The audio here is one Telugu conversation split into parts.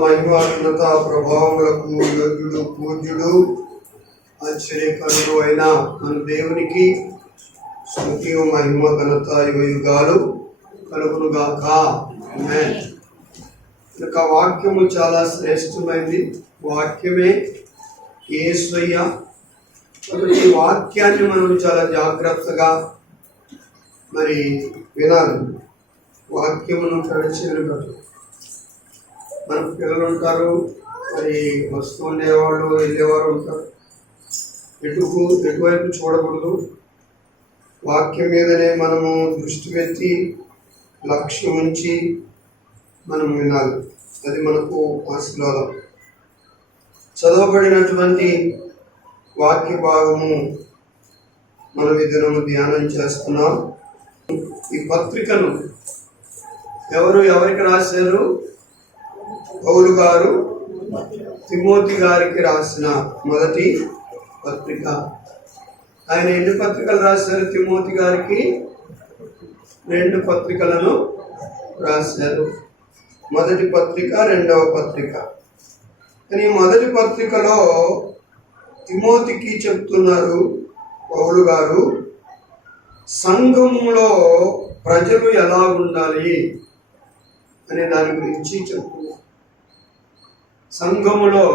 మహిమ ఘనత ప్రభావములకు యోగ్యుడు పూజ్యుడు ఆశ్చర్యకరుడు అయిన మన దేవునికి స్తుతి మహిమ ఘనత యుగాలు కలుగునుగాక. ఆమేన్. ఇక వాక్యము చాలా శ్రేష్టమైంది. వాక్యమే యేసయ్య. ఈ వాక్యాన్ని మనం చాలా జాగ్రత్తగా మరి వినాలి. వాక్యమును ప్రవచించగలరు. మన పిల్లలు ఉంటారు, మరి వస్తూ ఉండేవాళ్ళు వెళ్ళేవారు ఉంటారు. ఎటువైపు చూడకూడదు. వాక్యం మీదనే మనము దృష్టి పెట్టి లక్ష్యం ఉంచి మనం వినాలి. అది మనకు ఆశీర్వాదం. చదవబడినటువంటి వాక్య భాగము మనం ఈ దినము ధ్యానం చేస్తున్నాం. ఈ పత్రికను ఎవరికి రాశారు? పౌలు గారు తిమోతి గారికి రాసిన మొదటి పత్రిక. ఆయన ఎన్ని పత్రికలు రాశారు? తిమోతి గారికి 2 పత్రికలను రాశారు. మొదటి పత్రిక, 2వ పత్రిక. కానీ మొదటి పత్రికలో తిమోతికి చెప్తున్నారు పౌలు గారు, సంఘంలో ప్రజలు ఎలా ఉండాలి అనే దాని గురించి చెప్తున్నారు. సంఘములో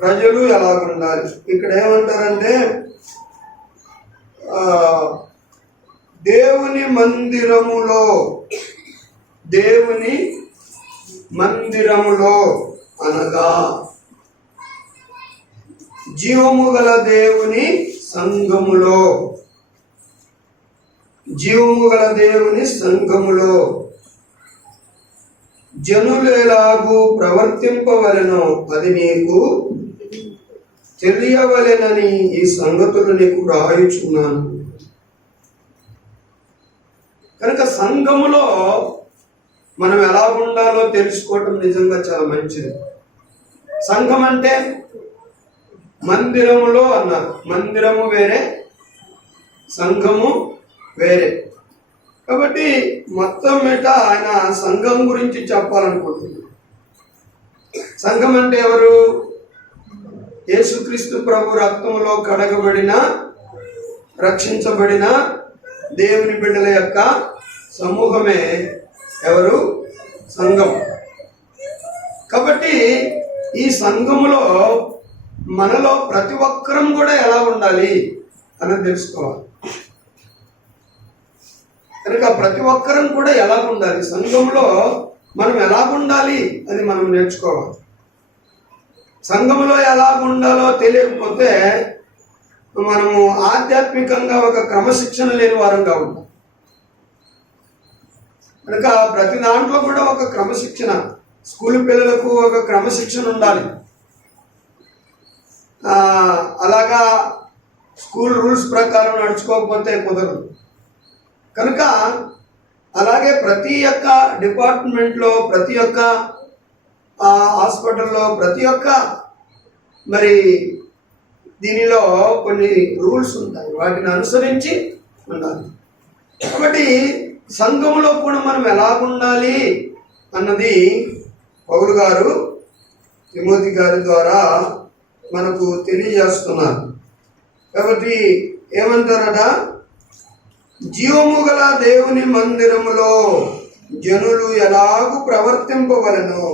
ప్రజలు ఎలా ఉండాలి. ఇక్కడ ఏమంటారంటే దేవుని మందిరములో అనగా జీవము గల దేవుని సంఘములో, జీవము గల దేవుని సంఘములో జనులు ఎలాగూ ప్రవర్తింపవలెనో అది నీకు తెలియవలెనని ఈ సంగతులు నీకు రాయుచున్నాను. కనుక సంఘములో మనం ఎలా ఉండాలో తెలుసుకోవటం నిజంగా చాలా మంచిది. సంఘం అంటే మందిరములో అన్నారు. మందిరము వేరే, సంఘము వేరే. కాబట్టి మొత్తం మీద ఆయన సంఘం గురించి చెప్పాలనుకుంటున్నాడు. సంఘం అంటే ఎవరు? యేసుక్రీస్తు ప్రభు రక్తంలో కడగబడిన, రక్షించబడిన దేవుని బిడ్డల యొక్క సమూహమే ఎవరు? సంఘం. కాబట్టి ఈ సంఘములో మనలో ప్రతి ఒక్కరం కూడా ఎలా ఉండాలి అని తెలుసుకోవాలి. కనుక ప్రతి ఒక్కరం కూడా ఎలా ఉండాలి, సంఘంలో మనం ఎలా ఉండాలి అని మనం నేర్చుకోవాలి. సంఘంలో ఎలా ఉండాలో తెలియకపోతే మనము ఆధ్యాత్మికంగా ఒక క్రమశిక్షణ లేని వారంగా ఉంటాం. కనుక ప్రతి దాంట్లో కూడా ఒక క్రమశిక్షణ, స్కూల్ పిల్లలకు ఒక క్రమశిక్షణ ఉండాలి. అలాగా స్కూల్ రూల్స్ ప్రకారం నడుచుకోకపోతే కుదరదు. కనుక అలాగే ప్రతి ఒక్క డిపార్ట్మెంట్లో, ప్రతి ఒక్క హాస్పిటల్లో, ప్రతి ఒక్క మరి దీనిలో కొన్ని రూల్స్ ఉంటాయి. వాటిని అనుసరించి ఉండాలి. కాబట్టి సంఘంలో కూడా మనం ఎలా ఉండాలి అన్నది పౌలు గారు తిమోతి గారి ద్వారా మనకు తెలియజేస్తున్నారు. కాబట్టి ఏమంటారట? జీవము గల దేవుని మందిరములో జనులు ఎలాగూ ప్రవర్తింపవలెనో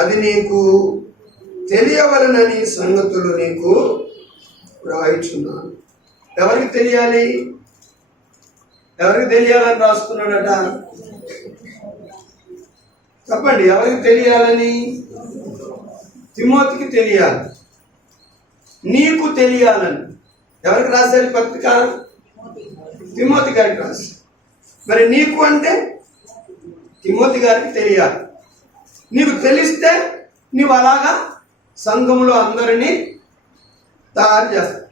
అది నీకు తెలియవలనని సంగతులు నీకు రాయిచున్నాను. ఎవరికి తెలియాలి? ఎవరికి తెలియాలని రాస్తున్నాడట? చెప్పండి, ఎవరికి తెలియాలని? తిమోతికి తెలియాలి, నీకు తెలియాలని. ఎవరికి రాశారు పత్రిక? తిమోతి గారికి రాశారు. మరి నీకు అంటే తిమోతి గారికి తెలియాలి. నీకు తెలిస్తే నీవు అలాగా సంఘంలో అందరినీ తయారు చేస్తావు,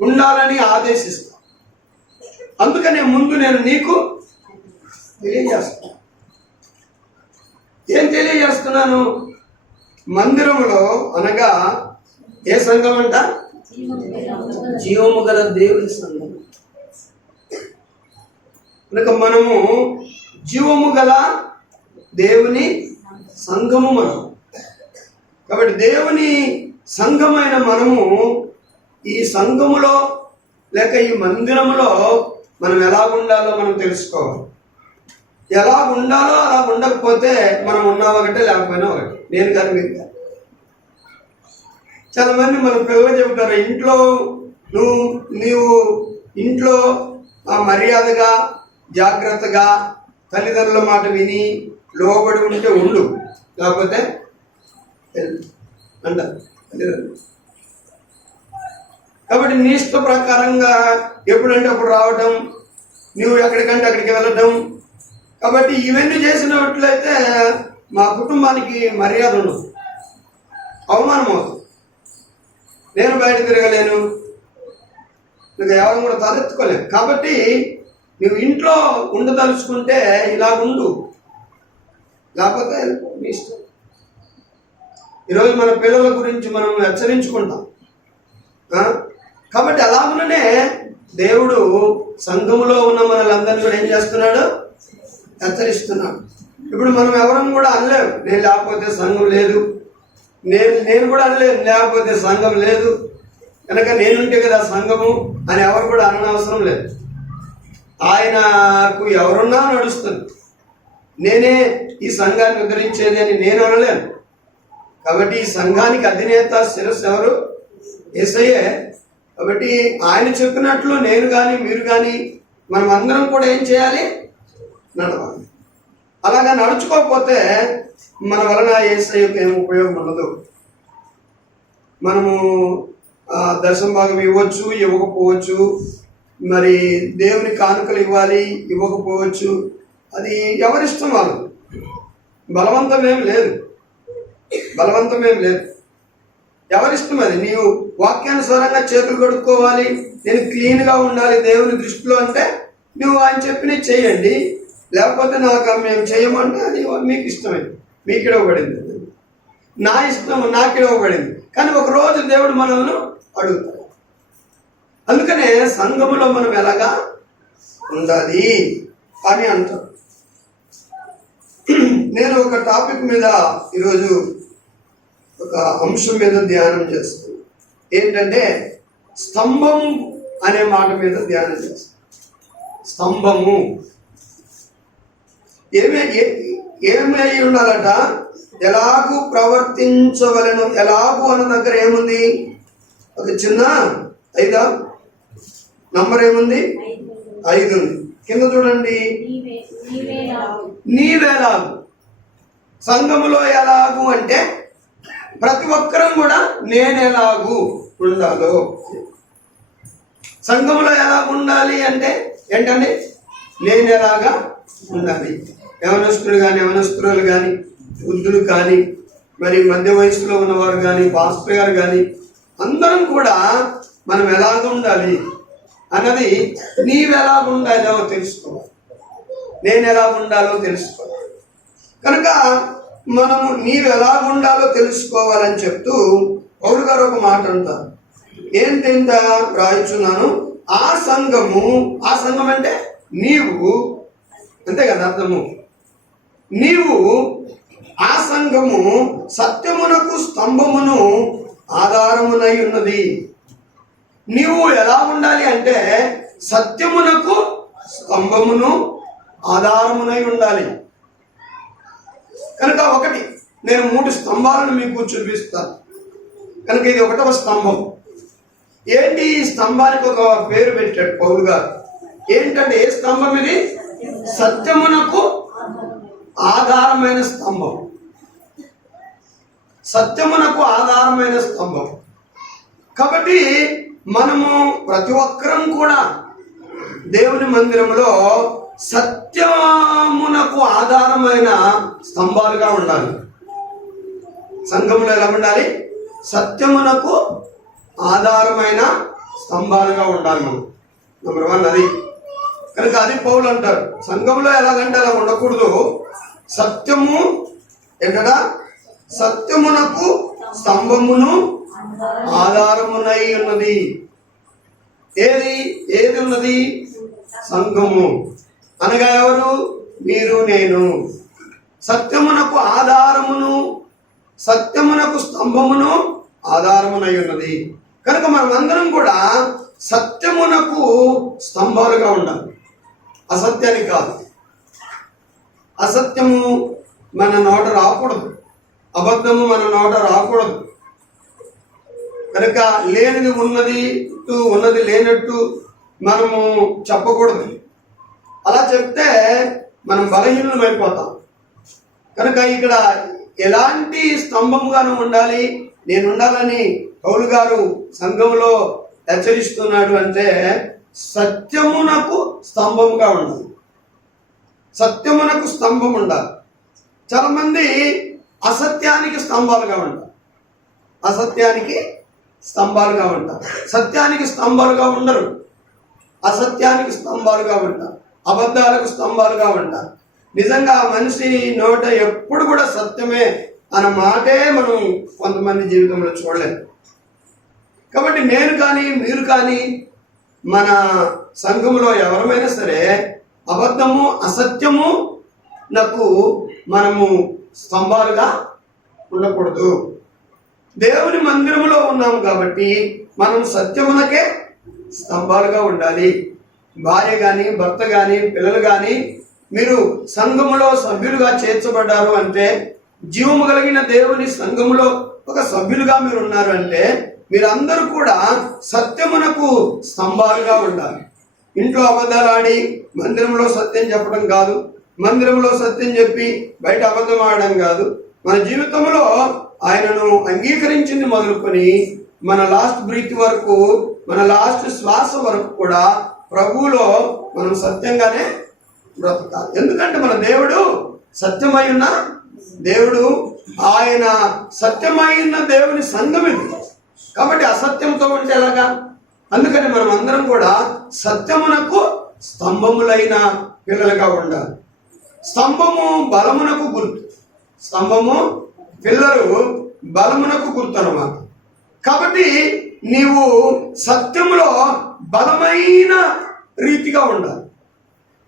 ఉండాలని ఆదేశిస్తావు. అందుకనే ముందు నేను నీకు తెలియజేస్తాను. ఏం తెలియజేస్తున్నాను? మందిరములో అనగా ఏ సంఘం అంట? జీవము గల దేవుని సంఘం. కనుక మనము జీవము గల దేవుని సంఘము మనం. కాబట్టి దేవుని సంఘమైన మనము ఈ సంఘములో లేక ఈ మందిరములో మనం ఎలా ఉండాలో మనం తెలుసుకోవాలి. ఎలా ఉండాలో అలా ఉండకపోతే మనం ఉన్నా ఒకటే లేకపోయినా ఒకటి. నేను కానీ మీరు కానీ. చాలా మంది మన పిల్లలు చెబుతారు, ఇంట్లో నీవు ఇంట్లో మర్యాదగా జాగ్రత్తగా తల్లిదండ్రుల మాట విని లోబడి ఉంటే ఉండు, లేకపోతే అంటారు తల్లిదండ్రులు. కాబట్టి నీ ఇష్ట ప్రకారంగా ఎప్పుడంటే అప్పుడు రావటం, నువ్వు ఎక్కడికంటే అక్కడికి వెళ్ళటం. కాబట్టి ఇవన్నీ చేసినట్లయితే మా కుటుంబానికి మర్యాద ఉండదు, అవమానం అవుతుంది. నేను బయట తిరగలేను, నువ్వు ఎవరు కూడా తలెత్తుకోలేను. కాబట్టి నువ్వు ఇంట్లో ఉండదలుచుకుంటే ఇలా ఉండు, లేకపోతే నీ ఇష్టం. ఈరోజు మన పిల్లల గురించి మనం హెచ్చరించుకుంటాం. కాబట్టి అలాగనే దేవుడు సంఘములో ఉన్న మనలందరినీ కూడా ఏం చేస్తున్నాడు? హెచ్చరిస్తున్నాడు. ఇప్పుడు మనం ఎవరం కూడా అనలేము, నేను లేకపోతే సంఘం లేదు. నేను కూడా అనలేను, లేకపోతే సంఘం లేదు కనుక నేనుంటే కదా సంఘము అని ఎవరు కూడా అనవసరం లేదు. ఆయనకు ఎవరున్నా నడుస్తుంది. నేనే ఈ సంఘాన్ని ఉద్ధరించేది అని నేను అనలేను. కాబట్టి ఈ సంఘానికి అధినేత శిరస్సు ఎవరు? యేసయ్యే. కాబట్టి ఆయన చెప్పినట్లు నేను కానీ మీరు కానీ మనం అందరం కూడా ఏం చేయాలి? నడవాలి. అలాగా నడుచుకోకపోతే మన వలన యేసయ్యకు ఏం ఉపయోగం ఉండదు. మనము దశమ భాగం ఇవ్వచ్చు, ఇవ్వకపోవచ్చు. మరి దేవుని కానుకలు ఇవ్వాలి, ఇవ్వకపోవచ్చు. అది ఎవరిష్టం వాళ్ళు. బలవంతం ఏం లేదు. ఎవరిష్టం అది. నీవు వాక్యానుసారంగా చేతులు కడుక్కోవాలి, నేను క్లీన్గా ఉండాలి దేవుని దృష్టిలో అంటే నువ్వు ఆయన చెప్పినవి చేయండి. లేకపోతే మేము చేయమంటే అది మీకు ఇష్టమైంది, మీకు ఇడవబడింది. నా ఇష్టం నాకు ఇడవబడింది. కానీ ఒకరోజు దేవుడు మనల్ని అడుగుతాడు. అందుకనే సంఘములో మనం ఎలాగా ఉండాలి అని అంటారు. నేను ఒక టాపిక్ మీద ఈరోజు ఒక అంశం మీద ధ్యానం చేస్తాను. ఏంటంటే స్తంభం అనే మాట మీద ధ్యానం చేస్తాను. స్తంభము ఏమై ఉండాలట? ఎలాగూ ప్రవర్తించవలను. ఎలాగూ అన్న దగ్గర ఏముంది? ఒక చిన్న 5 నంబర్ ఏముంది? 5 ఉంది. కింద చూడండి, నీవెలాగు. సంఘములో ఎలాగు అంటే ప్రతి ఒక్కరం కూడా నేను ఎలాగూ ఉండాలో. సంఘములో ఎలాగ ఉండాలి అంటే ఏంటండి? నేను ఎలాగా ఉండాలి. యవనస్తులు కానీ యవనస్తురాలు కానీ వృద్ధులు కానీ మరి మధ్య వయసులో ఉన్నవారు కానీ పాస్టర్ గారు కానీ అందరం కూడా మనం ఎలాగ ఉండాలి అన్నది నీవెలాగ ఉండాలో తెలుసుకోవాలి, నేను ఎలాగ ఉండాలో తెలుసుకోవాలి. కనుక మనము నీవెలాగ ఉండాలో తెలుసుకోవాలని చెప్తూ పౌలు గారు ఒక మాట అంటారు. ఏంటంత రాయిచున్నాను? ఆ సంఘం అంటే నీవు, అంతే కదా అర్థము. నీవు ఆ సంఘము సత్యమునకు స్తంభమును ఆధారమునై ఉన్నది. నీవు ఎలా ఉండాలి అంటే సత్యమునకు స్తంభమును ఆధారమునై ఉండాలి. కనుక ఒకటి నేను 3 స్తంభాలను మీకు చూపిస్తాను. కనుక ఇది 1వ స్తంభం. ఏంటి? ఈ స్తంభానికి ఒక పేరు పెట్టాడు పౌలు గారు. ఏంటంటే ఏ స్తంభం ఇది? సత్యమునకు ఆధారమైన స్తంభం. సత్యమునకు ఆధారమైన స్తంభం. కాబట్టి మనము ప్రతి ఒక్కరం కూడా దేవుని మందిరంలో సత్యమునకు ఆధారమైన స్తంభాలుగా ఉండాలి. సంఘంలో ఎలా ఉండాలి? సత్యమునకు ఆధారమైన స్తంభాలుగా ఉండాలి మనం. నెంబర్ 1 అది. కనుక అది పౌలు అంటారు. సంఘంలో ఎలాగంటే అలా ఉండకూడదు. సత్యము ఏంటడా? సత్యమునకు స్తంభమును ఆధారమునై ఉన్నది. ఏది ఉన్నది? సంఘము అనగా ఎవరు? మీరు నేను. సత్యమునకు ఆధారమును, సత్యమునకు స్తంభమును ఆధారమునై ఉన్నది. కనుక మనం అందరం కూడా సత్యమునకు స్తంభాలుగా ఉండాలి, అసత్యానికి కాదు. అసత్యము మన నోట రాకూడదు, అబద్ధము మన నోట రాకూడదు. కనుక లేనిది ఉన్నది, ఉన్నది లేనట్టు మనము చెప్పకూడదు. అలా చెప్తే మనం బలహీనమైపోతాం. కనుక ఇక్కడ ఎలాంటి స్తంభముగాను ఉండాలి, నేను ఉండాలని పౌలు గారు సంఘంలో హెచ్చరిస్తున్నాడు అంటే సత్యమునకు స్తంభముగా ఉండాలి, సత్యమునకు స్తంభం ఉండాలి. చాలా మంది అసత్యానికి స్తంభాలుగా ఉంటారు, అసత్యానికి స్తంభాలుగా ఉంటారు. సత్యానికి స్తంభాలుగా ఉండరు, అసత్యానికి స్తంభాలుగా ఉంటారు, అబద్ధాలకు స్తంభాలుగా ఉంటారు. నిజంగా మనిషి నోట ఎప్పుడు కూడా సత్యమే అన్న మాటే మనం కొంతమంది జీవితంలో చూడలేము. కాబట్టి నేను కానీ మీరు కానీ మన సంఘంలో ఎవరమైనా సరే అబద్ధము అసత్యము నాకు మనము స్తంభాలుగా ఉండకూడదు. దేవుని మందిరములో ఉన్నాము కాబట్టి మనం సత్యమునకే స్తంభాలుగా ఉండాలి. భార్య కానీ భర్త కానీ పిల్లలు కానీ మీరు సంఘములో సభ్యులుగా చేర్చబడ్డారు అంటే, జీవము కలిగిన దేవుని సంఘములో ఒక సభ్యులుగా మీరు ఉన్నారు అంటే మీరందరూ కూడా సత్యమునకు స్తంభాలుగా ఉండాలి. ఇంట్లో అబద్ధాలు ఆడి మందిరంలో సత్యం చెప్పడం కాదు, మందిరంలో సత్యం చెప్పి బయట అబద్ధం ఆడడం కాదు. మన జీవితంలో ఆయనను అంగీకరించింది మొదలుకొని మన లాస్ట్ బ్రీత్ వరకు, మన లాస్ట్ శ్వాస వరకు కూడా ప్రభువులో మనం సత్యంగానే బ్రతకాలి. ఎందుకంటే మన దేవుడు సత్యమై ఉన్న దేవుడు, ఆయన సత్యమై ఉన్న దేవుని సంఘం ఇది. కాబట్టి అసత్యంతో ఉంటే ఎలాగా? అందుకని మనం అందరం కూడా సత్యమునకు స్తంభములైన పిల్లలుగా ఉండాలి. స్తంభము బలమునకు గుర్తు, స్తంభము పిల్లలు బలమునకు గుర్తు అన్నమాట. కాబట్టి నీవు సత్యములో బలమైన రీతిగా ఉండాలి.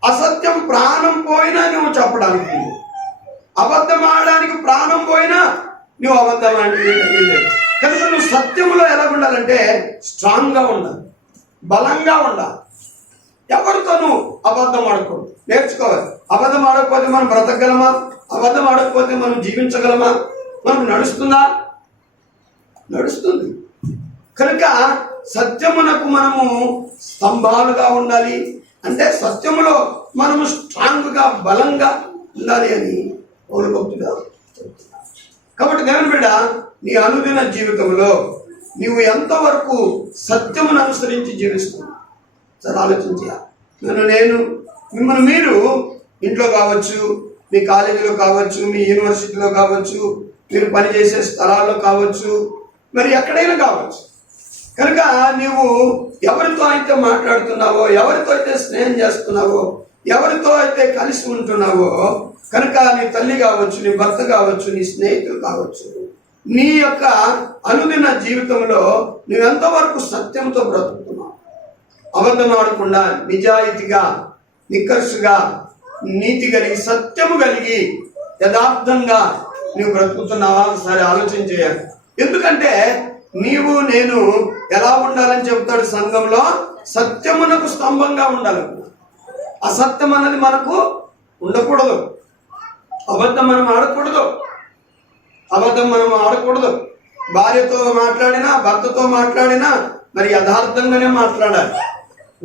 అసత్యం ప్రాణం పోయినా నువ్వు చెప్పడానికి, అబద్ధం ఆడడానికి ప్రాణం పోయినా నువ్వు అబద్ధం అంటే. కనుక నువ్వు సత్యములో ఎలా ఉండాలంటే స్ట్రాంగ్గా ఉండాలి, బలంగా ఉండాలి. ఎవరితో నువ్వు అబద్ధం ఆడకూడదు, నేర్చుకోవాలి. అబద్ధం ఆడకపోతే మనం బ్రతకగలమా? అబద్ధం ఆడకపోతే మనం జీవించగలమా? మనకు నడుస్తుందా? నడుస్తుంది. కనుక సత్యమునకు మనము స్తంభాలుగా ఉండాలి. అంటే సత్యములో మనము స్ట్రాంగ్గా బలంగా ఉండాలి అని పౌలు భక్తుడు చెప్తున్నారు. కాబట్టి దేవుని బిడ్డ, నీ అనుదిన జీవితంలో నీవు ఎంతవరకు సత్యమును అనుసరించి జీవిస్తున్నావు సరే ఆలోచించాలి. నేను మిమ్మల్ని మీరు ఇంట్లో కావచ్చు, మీ కాలేజీలో కావచ్చు, మీ యూనివర్సిటీలో కావచ్చు, మీరు పనిచేసే స్థలాల్లో కావచ్చు, మరి ఎక్కడైనా కావచ్చు. కనుక నీవు ఎవరితో అయితే మాట్లాడుతున్నావో, ఎవరితో అయితే స్నేహం చేస్తున్నావో, ఎవరితో అయితే కలిసి ఉంటున్నావో, కనుక నీ తల్లి కావచ్చు, నీ భర్త కావచ్చు, నీ స్నేహితులు కావచ్చు, నీ యొక్క అనుదిన జీవితంలో నువ్వెంతవరకు సత్యంతో బ్రతుకుతున్నావు? అబద్ధం ఆడకుండా నిజాయితీగా, నిక్కర్సుగా, నీతి కలిగి, సత్యము కలిగి, యథార్థంగా నువ్వు బ్రతుకుతున్నావా? సరే ఆలోచన చేయాలి. ఎందుకంటే నీవు నేను ఎలా ఉండాలని చెబుతాడు సంఘంలో? సత్యమునకు స్తంభంగా ఉండాలి. అసత్యం అన్నది మనకు ఉండకూడదు, అబద్ధం మనం ఆడకూడదు, అబద్ధం మనం ఆడకూడదు. భార్యతో మాట్లాడినా, భర్తతో మాట్లాడినా మరి యథార్థంగానే మాట్లాడాలి.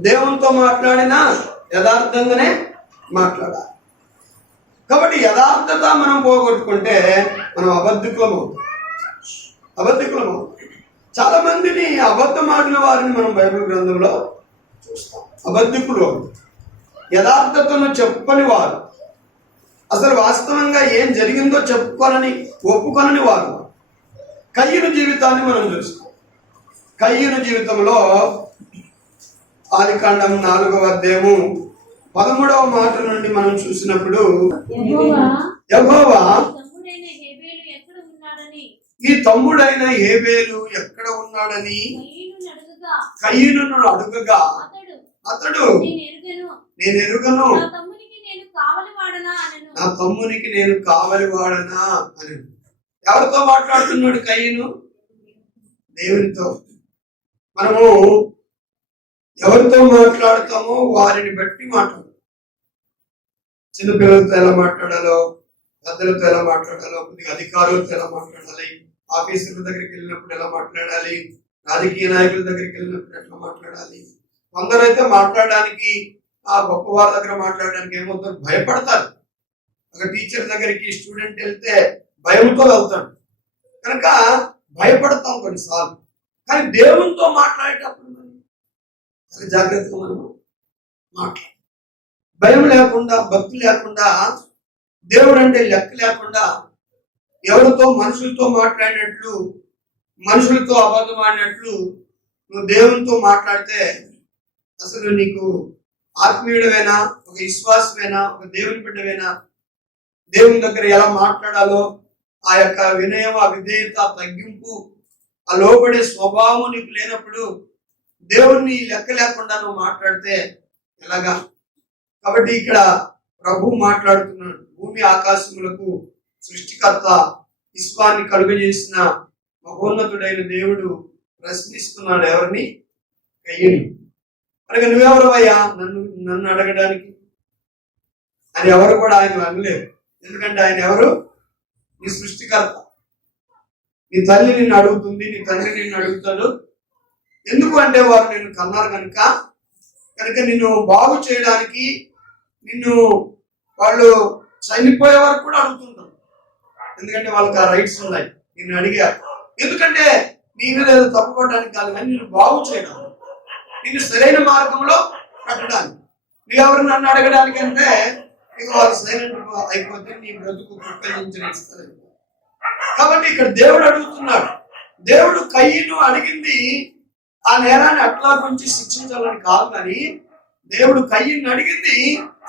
దేవునితో మాట్లాడినా యథార్థంగానే మాట్లాడాలి. కాబట్టి యథార్థత మనం పోగొట్టుకుంటే మనం అబద్ధికులము. చాలా మందిని అబద్ధం ఆడిన వారిని మనం బైబిల్ గ్రంథంలో చూస్తాం. అబద్ధికులు, యథార్థతను చెప్పని వారు, అసలు వాస్తవంగా ఏం జరిగిందో ఒప్పుకొనని వారు. కయ్యను జీవితాన్ని మనం చూస్తాం. కయ్యను జీవితంలో ఆదికాండం 4వ అధ్యాయము 13వ మాట నుండి మనం చూసినప్పుడు, యెహోవా ఈ తమ్ముడైన హేబేలు ఎక్కడ ఉన్నాడని కయీనును అడుగగా, అతడు నేను ఎరుగను, నా తమ్మునికి నేను కావలి వాడనా అని. ఎవరితో మాట్లాడుతున్నాడు కయ్యను? దేవునితో. మనము ఎవరితో మాట్లాడతామో వారిని బట్టి మాట్లాడాలి. చిన్నపిల్లలతో ఎలా మాట్లాడాలో, పెద్దలతో ఎలా మాట్లాడాలో, కొద్దిగా అధికారులతో ఎలా మాట్లాడాలి, ఆఫీసర్ల దగ్గరికి వెళ్ళినప్పుడు ఎలా మాట్లాడాలి, రాజకీయ నాయకుల దగ్గరికి వెళ్ళినప్పుడు ఎట్లా మాట్లాడాలి. కొందరైతే మాట్లాడడానికి, ఆ గొప్పవారి దగ్గర మాట్లాడడానికి ఏమవుతారు, భయపడతారు. ఒక టీచర్ దగ్గరికి స్టూడెంట్ వెళ్తే భయంతో వెళ్తాడు కనుక భయపడతాం కొన్నిసార్లు. కానీ దేవునితో మాట్లాడేటప్పుడు చాలా జాగ్రత్తగా మనం మాట్లాడాలి. భయం లేకుండా, భక్తి లేకుండా, దేవుడు అంటే లెక్క లేకుండా, ఎవరితో మనుషులతో మాట్లాడినట్లు, మనుషులతో అబద్ధం ఆడినట్లు నువ్వు దేవునితో మాట్లాడితే అసలు నీకు ఆత్మీయుడవేనా, ఒక విశ్వాసమేనా, ఒక దేవుని బిడ్డవేనా? దేవుని దగ్గర ఎలా మాట్లాడాలో ఆ యొక్క వినయం, ఆ విధేయత, తగ్గింపు, ఆ లోబడే స్వభావం నీకు లేనప్పుడు దేవుణ్ణి లెక్క లేకుండా నువ్వు మాట్లాడితే ఎలాగా? కాబట్టి ఇక్కడ ప్రభు మాట్లాడుతున్నాడు. భూమి ఆకాశములకు సృష్టికర్త, విశ్వాన్ని కలుగజేసిన మహోన్నతుడైన దేవుడు ప్రశ్నిస్తున్నాడు ఎవరిని? కయ్యను. అనగా నువ్వెవరవయ్యా నన్ను అడగడానికి అని ఎవరు కూడా ఆయన అనలేరు. ఎందుకంటే ఆయన ఎవరు? నీ సృష్టికర్త. నీ తల్లి నిన్ను అడుగుతుంది, నీ తండ్రి నిన్ను అడుగుతాడు. ఎందుకు అంటే వారు నిన్ను కన్నారు కనుక నిన్ను బాగు చేయడానికి, నిన్ను వాళ్ళు చనిపోయే వరకు కూడా అడుగుతుంటారు. ఎందుకంటే వాళ్ళకి ఆ రైట్స్ ఉన్నాయి. నిన్ను అడిగారు ఎందుకంటే నీ మీద ఏదో తప్పుకోవడానికి కాదు, కానీ నిన్ను బాగు చేయడం, నిన్ను సరైన మార్గంలో పెట్టడానికి. నువ్వెవరు నన్ను అడగడానికి అంటే ఇక వాళ్ళు సైలెంట్ అయిపోతే నీ బ్రతుకు కుప్పలించనిస్తారు. కాబట్టి ఇక్కడ దేవుడు అడుగుతున్నాడు. దేవుడు కయ్యను అడిగింది ఆ నేరాన్ని అట్లా గురించి శిక్షించాలని కాదు, కానీ దేవుడు కయ్యను అడిగింది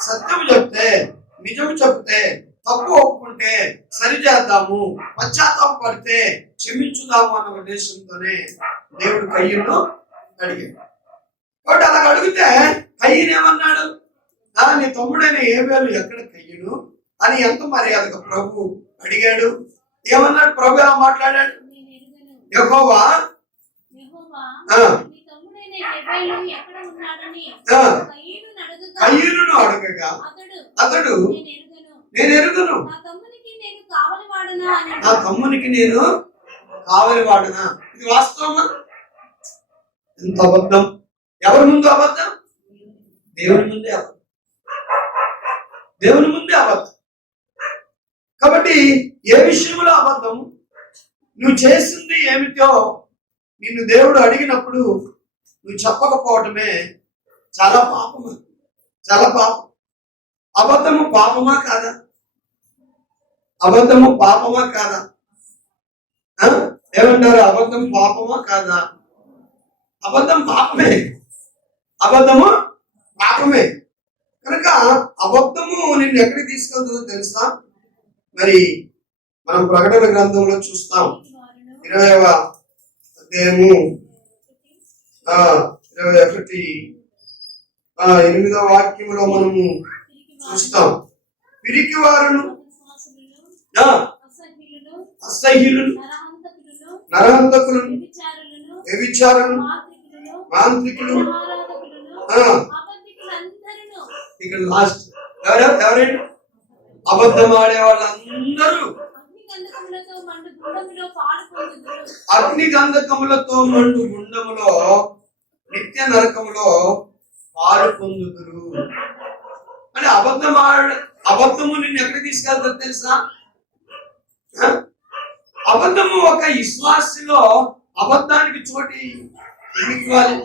సత్యం చెప్తే, నిజం చెప్తే, తప్పు ఒప్పుకుంటే సరి చేద్దాము, పశ్చాత్తాపడితే క్షమించుదాము అన్న ఉద్దేశంతోనే దేవుడు కయ్యను అడిగాడు. కాబట్టి అలా అడిగితే కయ్యను ఏమన్నాడు? నీ తమ్ముడైన ఏబేలు ఎక్కడ కయ్యను అని ఎంత మర్యాదగా ప్రభు అడిగాడు. ఏమన్నాడు? ప్రభు ఎలా మాట్లాడాడు? యెహోవా కయ్యనును అడగగా అతడు నేను ఎరుగను, నా తమ్మునికి నేను కావలి వాడనా. ఇది వాస్తవమా? ఎంత అబద్ధం! ఎవరి ముందు అబద్ధం? దేవుని ముందే అబద్ధం. దేవుని ముందే అబద్ధం. కాబట్టి ఏ విషయంలో అబద్ధం? నువ్వు చేసింది ఏమిటో నిన్ను దేవుడు అడిగినప్పుడు నువ్వు చెప్పకపోవటమే చాలా పాపము, చాలా పాపం. అబద్ధము పాపమా కాదా? అబద్ధము పాపమా కాదా? ఏమంటారు? అబద్ధం పాపమా కాదా? అబద్ధం పాపమే, అబద్ధము పాపమే. కనుక అబద్ధము నిన్ను ఎక్కడికి తీసుకెళ్తుందో తెలుసా? మరి మనం ప్రకటన గ్రంథంలో చూస్తాం 20వ అధ్యాయము 8వ వాక్యంలో మనము చూస్తాం. పిరికి వారును, అసహ్యులను, నరహంతకులను, వ్యభిచారులను, మాంత్రికులు, ఇక్కడ లాస్ట్ ఎవరైనా అబద్ధం ఆడే వాళ్ళందరూ అగ్ని గంధకములతో మండు గుండములో నిత్య నరకములో పాలు పొందుదురు అని. అబద్ధము నిన్ను ఎక్కడికి తీసుకెళ్తారు తెలుసా? అబద్ధము ఒక విశ్వాసిలో అబద్ధానికి చోటి ఎందుకు ఇవ్వాలి?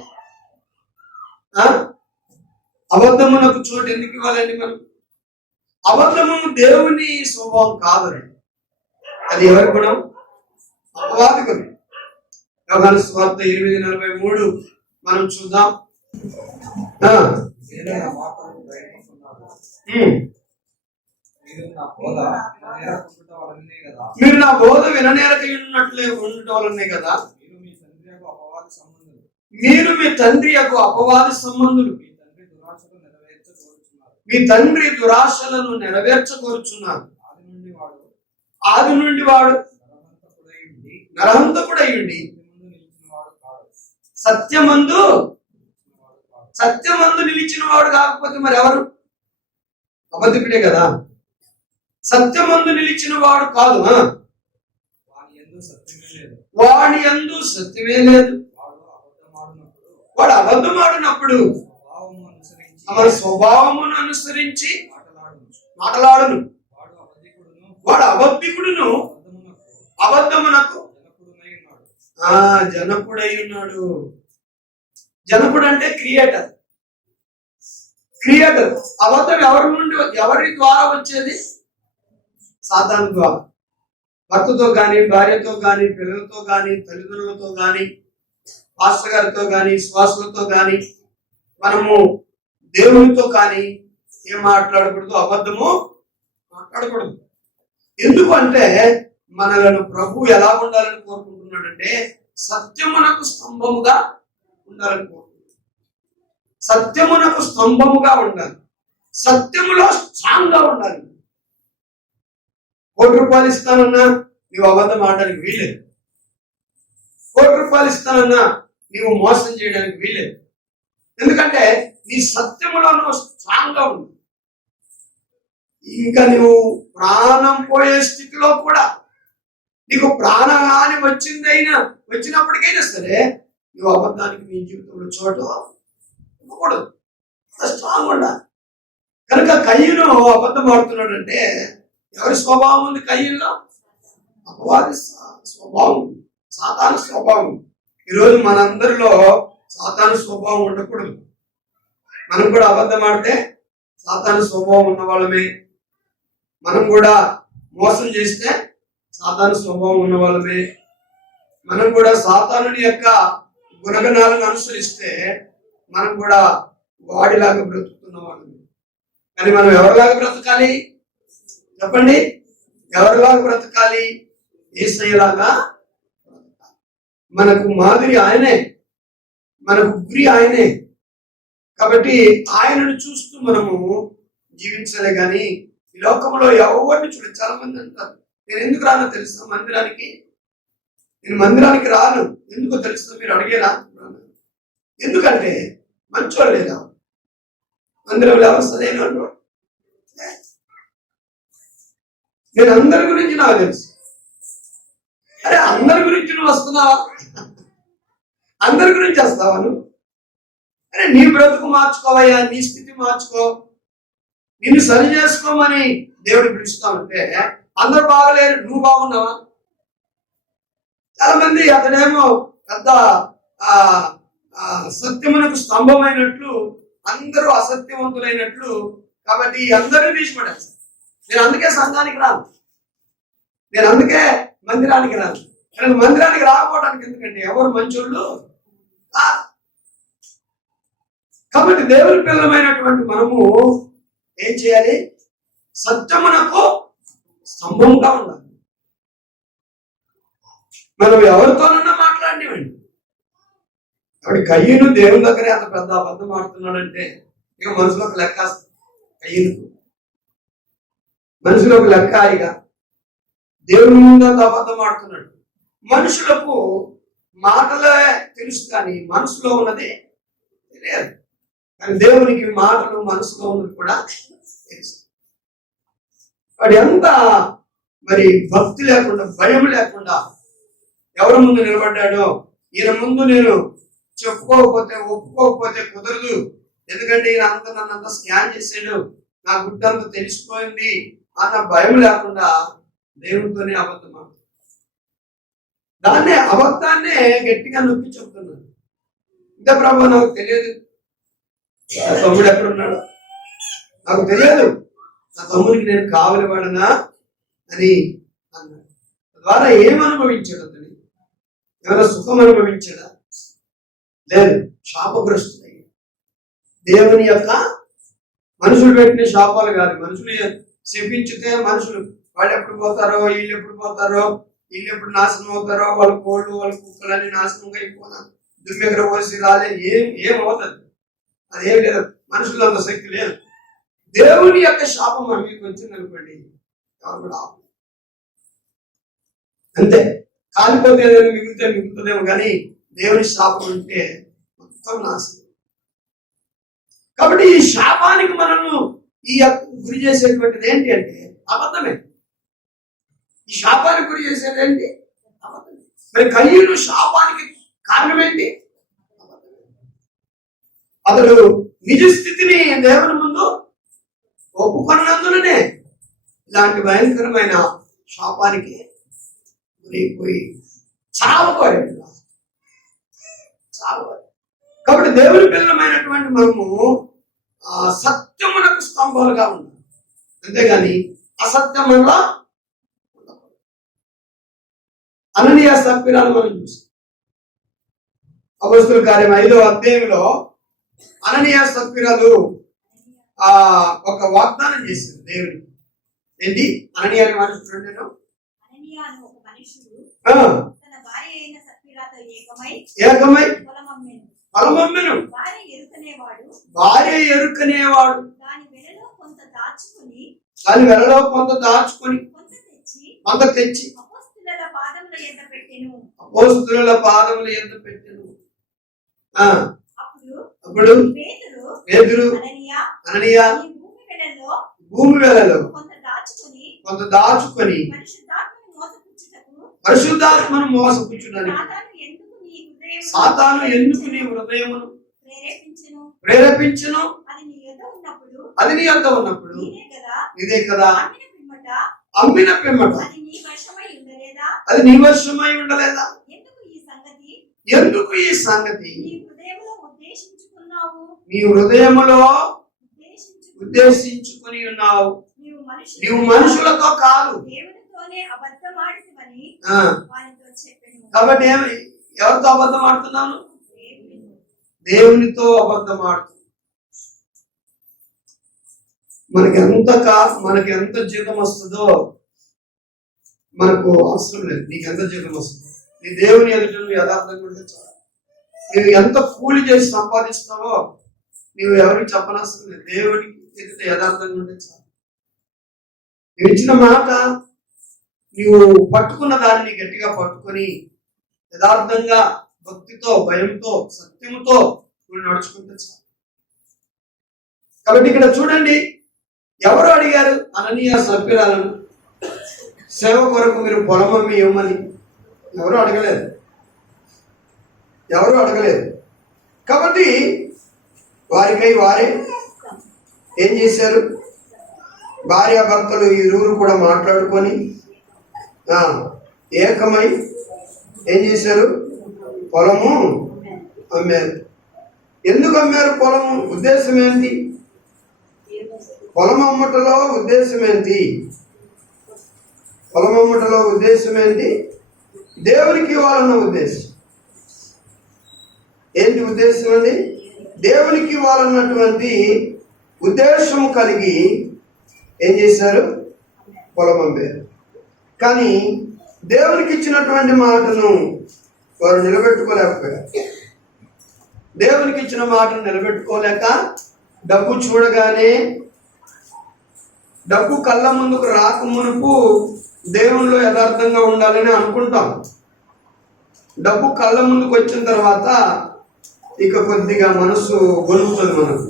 అబద్ధమునకు చోటు ఎందుకు ఇవ్వాలండి మనం? అబద్ధము దేవుని స్వభావం కాదని. అది ఎవరి గుణం? అపవాది గుణం. యోహాను సువార్త 8:43 మనం చూద్దాం. మీరు నా బోధ విననేరక ఉన్నట్లే ఉండటం వల్లనే కదా మీరు మీ తండ్రి యొక్క అపవాది సంబంధులు. మీ తండ్రి దురాశలను నెరవేర్చగోరుచున్నారు. ఆది నుండి వాడు నరహంతకుడయ్యుండి సత్యమందు నిలిచిన వాడు కాకపోతే మరి ఎవరు? అబద్ధికుడే కదా. సత్యమందు నిలిచిన వాడు కాదు. వాడి యందు సత్యమే లేదు. వాడు అబద్ధమాడినప్పుడు మన స్వభావమును అనుసరించి మాట్లాడును. వాడు అబద్ధికుడును అబద్ధమునకు జనకుడై ఉన్నాడు. జనకుడు అంటే క్రియేటర్. అబద్ధం ఎవరి ద్వారా వచ్చేది? సాతాను ద్వారా. భర్తతో కానీ, భార్యతో కానీ, పిల్లలతో కానీ, తల్లిదండ్రులతో కానీ, పాస్టర్ గారితో కానీ, శ్వాసలతో కానీ, మనము దేవునితో కానీ ఏం మాట్లాడకూడదు? అబద్ధము మాట్లాడకూడదు. ఎందుకు అంటే మనలను ప్రభు ఎలా ఉండాలని కోరుకుంటున్నాడంటే సత్యమునకు స్తంభముగా ఉండాలని కోరుకుంటున్నాడు. సత్యమునకు స్తంభముగా ఉండాలి. సత్యములో స్ట్రాంగ్ గా ఉండాలి. ₹1 ఇస్తానన్నా నీవు అబద్ధం ఆడడానికి వీలేదు. ₹1 ఇస్తానన్నా నీవు మోసం చేయడానికి వీలేదు. ఎందుకంటే నీ సత్యములో నువ్వు స్ట్రాంగ్ గా ఉంది. ఇంకా నువ్వు ప్రాణం పోయే స్థితిలో కూడా నీకు ప్రాణహాని వచ్చినప్పటికైనా సరే నువ్వు అబద్ధానికి నీ జీవితంలో చోటు ఇవ్వకూడదు. స్ట్రాంగ్ ఉండాలి. కనుక కయ్యను అబద్ధం ఆడుతున్నాడు అంటే ఎవరి స్వభావం ఉంది? కయ్యలో అపవాది స్వభావం, సాతాను స్వభావం. ఈరోజు మనందరిలో సాతాను స్వభావం ఉండకూడదు. మనం కూడా అబద్ధం ఆడితే సాతాను స్వభావం ఉన్న వాళ్ళమే. మనం కూడా మోసం చేస్తే సాతాను స్వభావం ఉన్న వాళ్ళమే. మనం కూడా సాతానుని యొక్క గుణగణాలను అనుసరిస్తే మనం కూడా వాడిలాగా బ్రతుకుతున్న వాళ్ళమే. కానీ మనం ఎవరిలాగా బ్రతకాలి చెప్పండి? ఎవరిలాగా బ్రతకాలి? యేసయ్యలాగా. మనకు మాదిరి ఆయనే, మనకు గురి ఆయనే. కాబట్టి ఆయనను చూస్తూ మనము జీవించాలి. కానీ ఈ లోకంలో ఎవరిని చూడండి. చాలా మంది అంటారు నేను ఎందుకు రానో తెలుసా మందిరానికి? నేను మందిరానికి రాను ఎందుకో తెలుసా? మీరు అడిగేరా? ఎందుకంటే మంచోళ్ళు లేదా మందిరంలో ఎవరు సరైన వాళ్ళు? నేను అందరి గురించి నాకు తెలుసు. అరే అందరి గురించి నువ్వు వస్తున్నావా? అందరి గురించి వస్తావా నువ్వు? అరే నీ బ్రతుకు మార్చుకోవయ్యా, నీ స్థితి మార్చుకో, నిన్ను సరి చేసుకోమని దేవుడు పిలుస్తామంటే అందరు బాగలేరు, నువ్వు బాగున్నావా? చాలా మంది అతడేమో పెద్ద సత్యమునకు స్తంభమైనట్లు అందరూ అసత్యవంతులైనట్లు. కాబట్టి అందరినీ తీసిపడేస్తారు. నేను అందుకే సంఘానికి రాను, నేను అందుకే మందిరానికి రాను. నేను మందిరానికి రాకపోవడానికి ఎందుకంటే ఎవరు మంచోళ్ళు. కాబట్టి దేవుని పిల్లలమైనటువంటి మనము ఏం చేయాలి? సత్యమునకు స్తంభంగా ఉండాలి. మనం ఎవరితోనన్నా మాట్లాడినవండి. కాబట్టి కయ్యను దేవుని దగ్గరే అంత పెద్ద అబద్ధం ఆడుతున్నాడంటే ఇక మనసులోకి లెక్క కయ్యనుకు, మనుషులకు లెక్క. ఇక దేవుని ముందు అంత అబద్ధం ఆడుతున్నాడు. మనుషులకు మాటలే తెలుసు కానీ మనసులో ఉన్నది తెలియదు. కానీ దేవునికి మాటలు మనసులో ఉన్నది కూడా తెలుసు. వాడు ఎంత మరి భక్తి లేకుండా, భయం లేకుండా ఎవరి ముందు నిలబడ్డాడో, ఈయన ముందు నేను చెప్పుకోకపోతే ఒప్పుకోకపోతే కుదరదు, ఎందుకంటే ఈయన నన్నంతా స్కాన్ చేశాడు, నా గుడ్డంతా తెలిసిపోయింది అన్న భయం లేకుండా దేవునితోనే అబద్ధం ఆడుతున్నాడు. దాన్నే అబద్ధాన్నే గట్టిగా నొక్కి చెప్తున్నాడు. ఇంకా ప్రభు నాకు తెలియదు నా తమ్ముడు ఎక్కడున్నాడు, నాకు తెలియదు, నా తమ్ముడికి నేను కావలి వాడనా అని అన్నాడు. ద్వారా ఏమనుభవించాడు అతని? ఏమైనా సుఖం అనుభవించాడా? లేదు, శాపగ్రస్తుడయ్యాడు. దేవుని యొక్క మనుషులు పెట్టిన శాపాలు కాదు. మనుషులు శపించితే మనుషులు వాళ్ళు ఎప్పుడు పోతారో, వీళ్ళు ఎప్పుడు పోతారో, వీళ్ళు ఎప్పుడు నాశనం అవుతారో, వాళ్ళ కోళ్ళు వాళ్ళ కుక్కలన్నీ నాశనంగా అయిపోనా, దుమ్మెగర పోసి రాలే, ఏం అవుతుంది? అదేం లేదు. మనుషులు అంత శక్తి లేదు. దేవుని యొక్క శాపం మన మీకు వచ్చింది అనుకోండి, ఎవరు కూడా ఆపలేరు. అంతే, కాలిపోతే ఏదైనా మిగులుతుందేమో కానీ దేవుని శాపం ఉంటే మొత్తం నాశనం. కాబట్టి ఈ శాపానికి మనము గురి చేసేటువంటిది ఏంటి అంటే అబద్ధమే. ఈ శాపానికి గురి చేసేది ఏంటి? అబద్ధమే. మరి కయ్యూను శాపానికి కారణం ఏంటి? అతడు నిజ స్థితిని దేవుని ముందు ఒప్పుకున్నందునే ఇలాంటి భయంకరమైన శాపానికి గురైపోయి చావపోయాడు. కాబట్టి దేవుని పిల్లలమైనటువంటి మనము సత్యమునకు స్తంభాలుగా ఉన్నాం, అంతేగాని అసత్యం వల్ల అననీయ సప్ఫీరాను మనం చూసాం. అపొస్తలుల కార్యం 5వ అధ్యాయంలో అననీయ సప్ఫీరాలు ఒక వాగ్దానం చేశారు దేవునికి. ఏంటి? అననీయ అనే మనుషుడు ఏకమై పొలమమ్మెను. భార్య ఎరుకనేవాడు దాని వెలలో కొంత దాచుకొని కొంత తెచ్చి అపోస్తలుల పాదముల యందు పెట్టెను. అప్పుడు పేతురు అననీయ భూమి వెలలో కొంత దాచుకొని పరిశుద్ధాత్మను మోసపుచ్చుటకు సాతాను ఎందుకు నీ హృదయమును ప్రేరేపించును? అది నీ యొద్ద ఉన్నప్పుడు ఇదే కదా అమ్మిన పిమ్మట అది నీ వశమై ఉండలేదా? ఎందుకు ఈ సంగతి నీ హృదయములో ఉద్దేశించుకుని ఉన్నావు? నీవు మనుషులతో కాదు. కాబట్టి ఎవరితో అబద్ధం ఆడుతున్నాను? దేవునితో అబద్ధం ఆడుతున్నాను. మనకి ఎంత జీతం వస్తుందో మనకు అవసరం లేదు. నీకు ఎంత జీతం వస్తుందో, నీ దేవుని ఎదుట నువ్వు యథార్థంగా ఉంటే చాలు. నువ్వు ఎంత కూలి చేసి సంపాదిస్తావో నువ్వు ఎవరికి చెప్పనవసరం లేదు. దేవునికి ఎదుట యథార్థంగా ఉంటే చాలు. నువ్వు ఇచ్చిన మాట, నువ్వు పట్టుకున్న దానిని గట్టిగా పట్టుకొని యథార్థంగా భక్తితో, భయంతో, సత్యముతో నువ్వు నడుచుకుంటే చాలు. కాబట్టి ఇక్కడ చూడండి, ఎవరు అడిగారు అననీయ సప్ఫీరాలను సేవ కొరకు మీరు పొలమమ్మి ఇవ్వమని? ఎవరు అడగలేదు. కాబట్టి వారికై వారే ఏం చేశారు? భార్యాభర్తలు ఇరువురు కూడా మాట్లాడుకొని ఏకమై ఏం చేశారు? పొలము అమ్మారు. ఎందుకు అమ్మారు పొలము? ఉద్దేశం ఏంటి? పొలం అమ్మటలో ఉద్దేశం ఏంటి? దేవునికి ఇవ్వాలన్న ఉద్దేశం. ఏంటి ఉద్దేశం అండి? దేవునికి ఇవ్వాలన్నటువంటి ఉద్దేశం కలిగి ఏం చేశారు? పొలం అమ్మారు. కానీ దేవునికి ఇచ్చినటువంటి మాటను వారు నిలబెట్టుకోలేకపోయారు. దేవునికి ఇచ్చిన మాటను నిలబెట్టుకోలేక డబ్బు చూడగానే, డబ్బు కళ్ళ ముందుకు రాక మునుపు దేవునిలో యథార్థంగా ఉండాలని అనుకుంటాం. డబ్బు కళ్ళ ముందుకు వచ్చిన తర్వాత ఇక కొద్దిగా మనసు గొలుగుతుంది. మనకు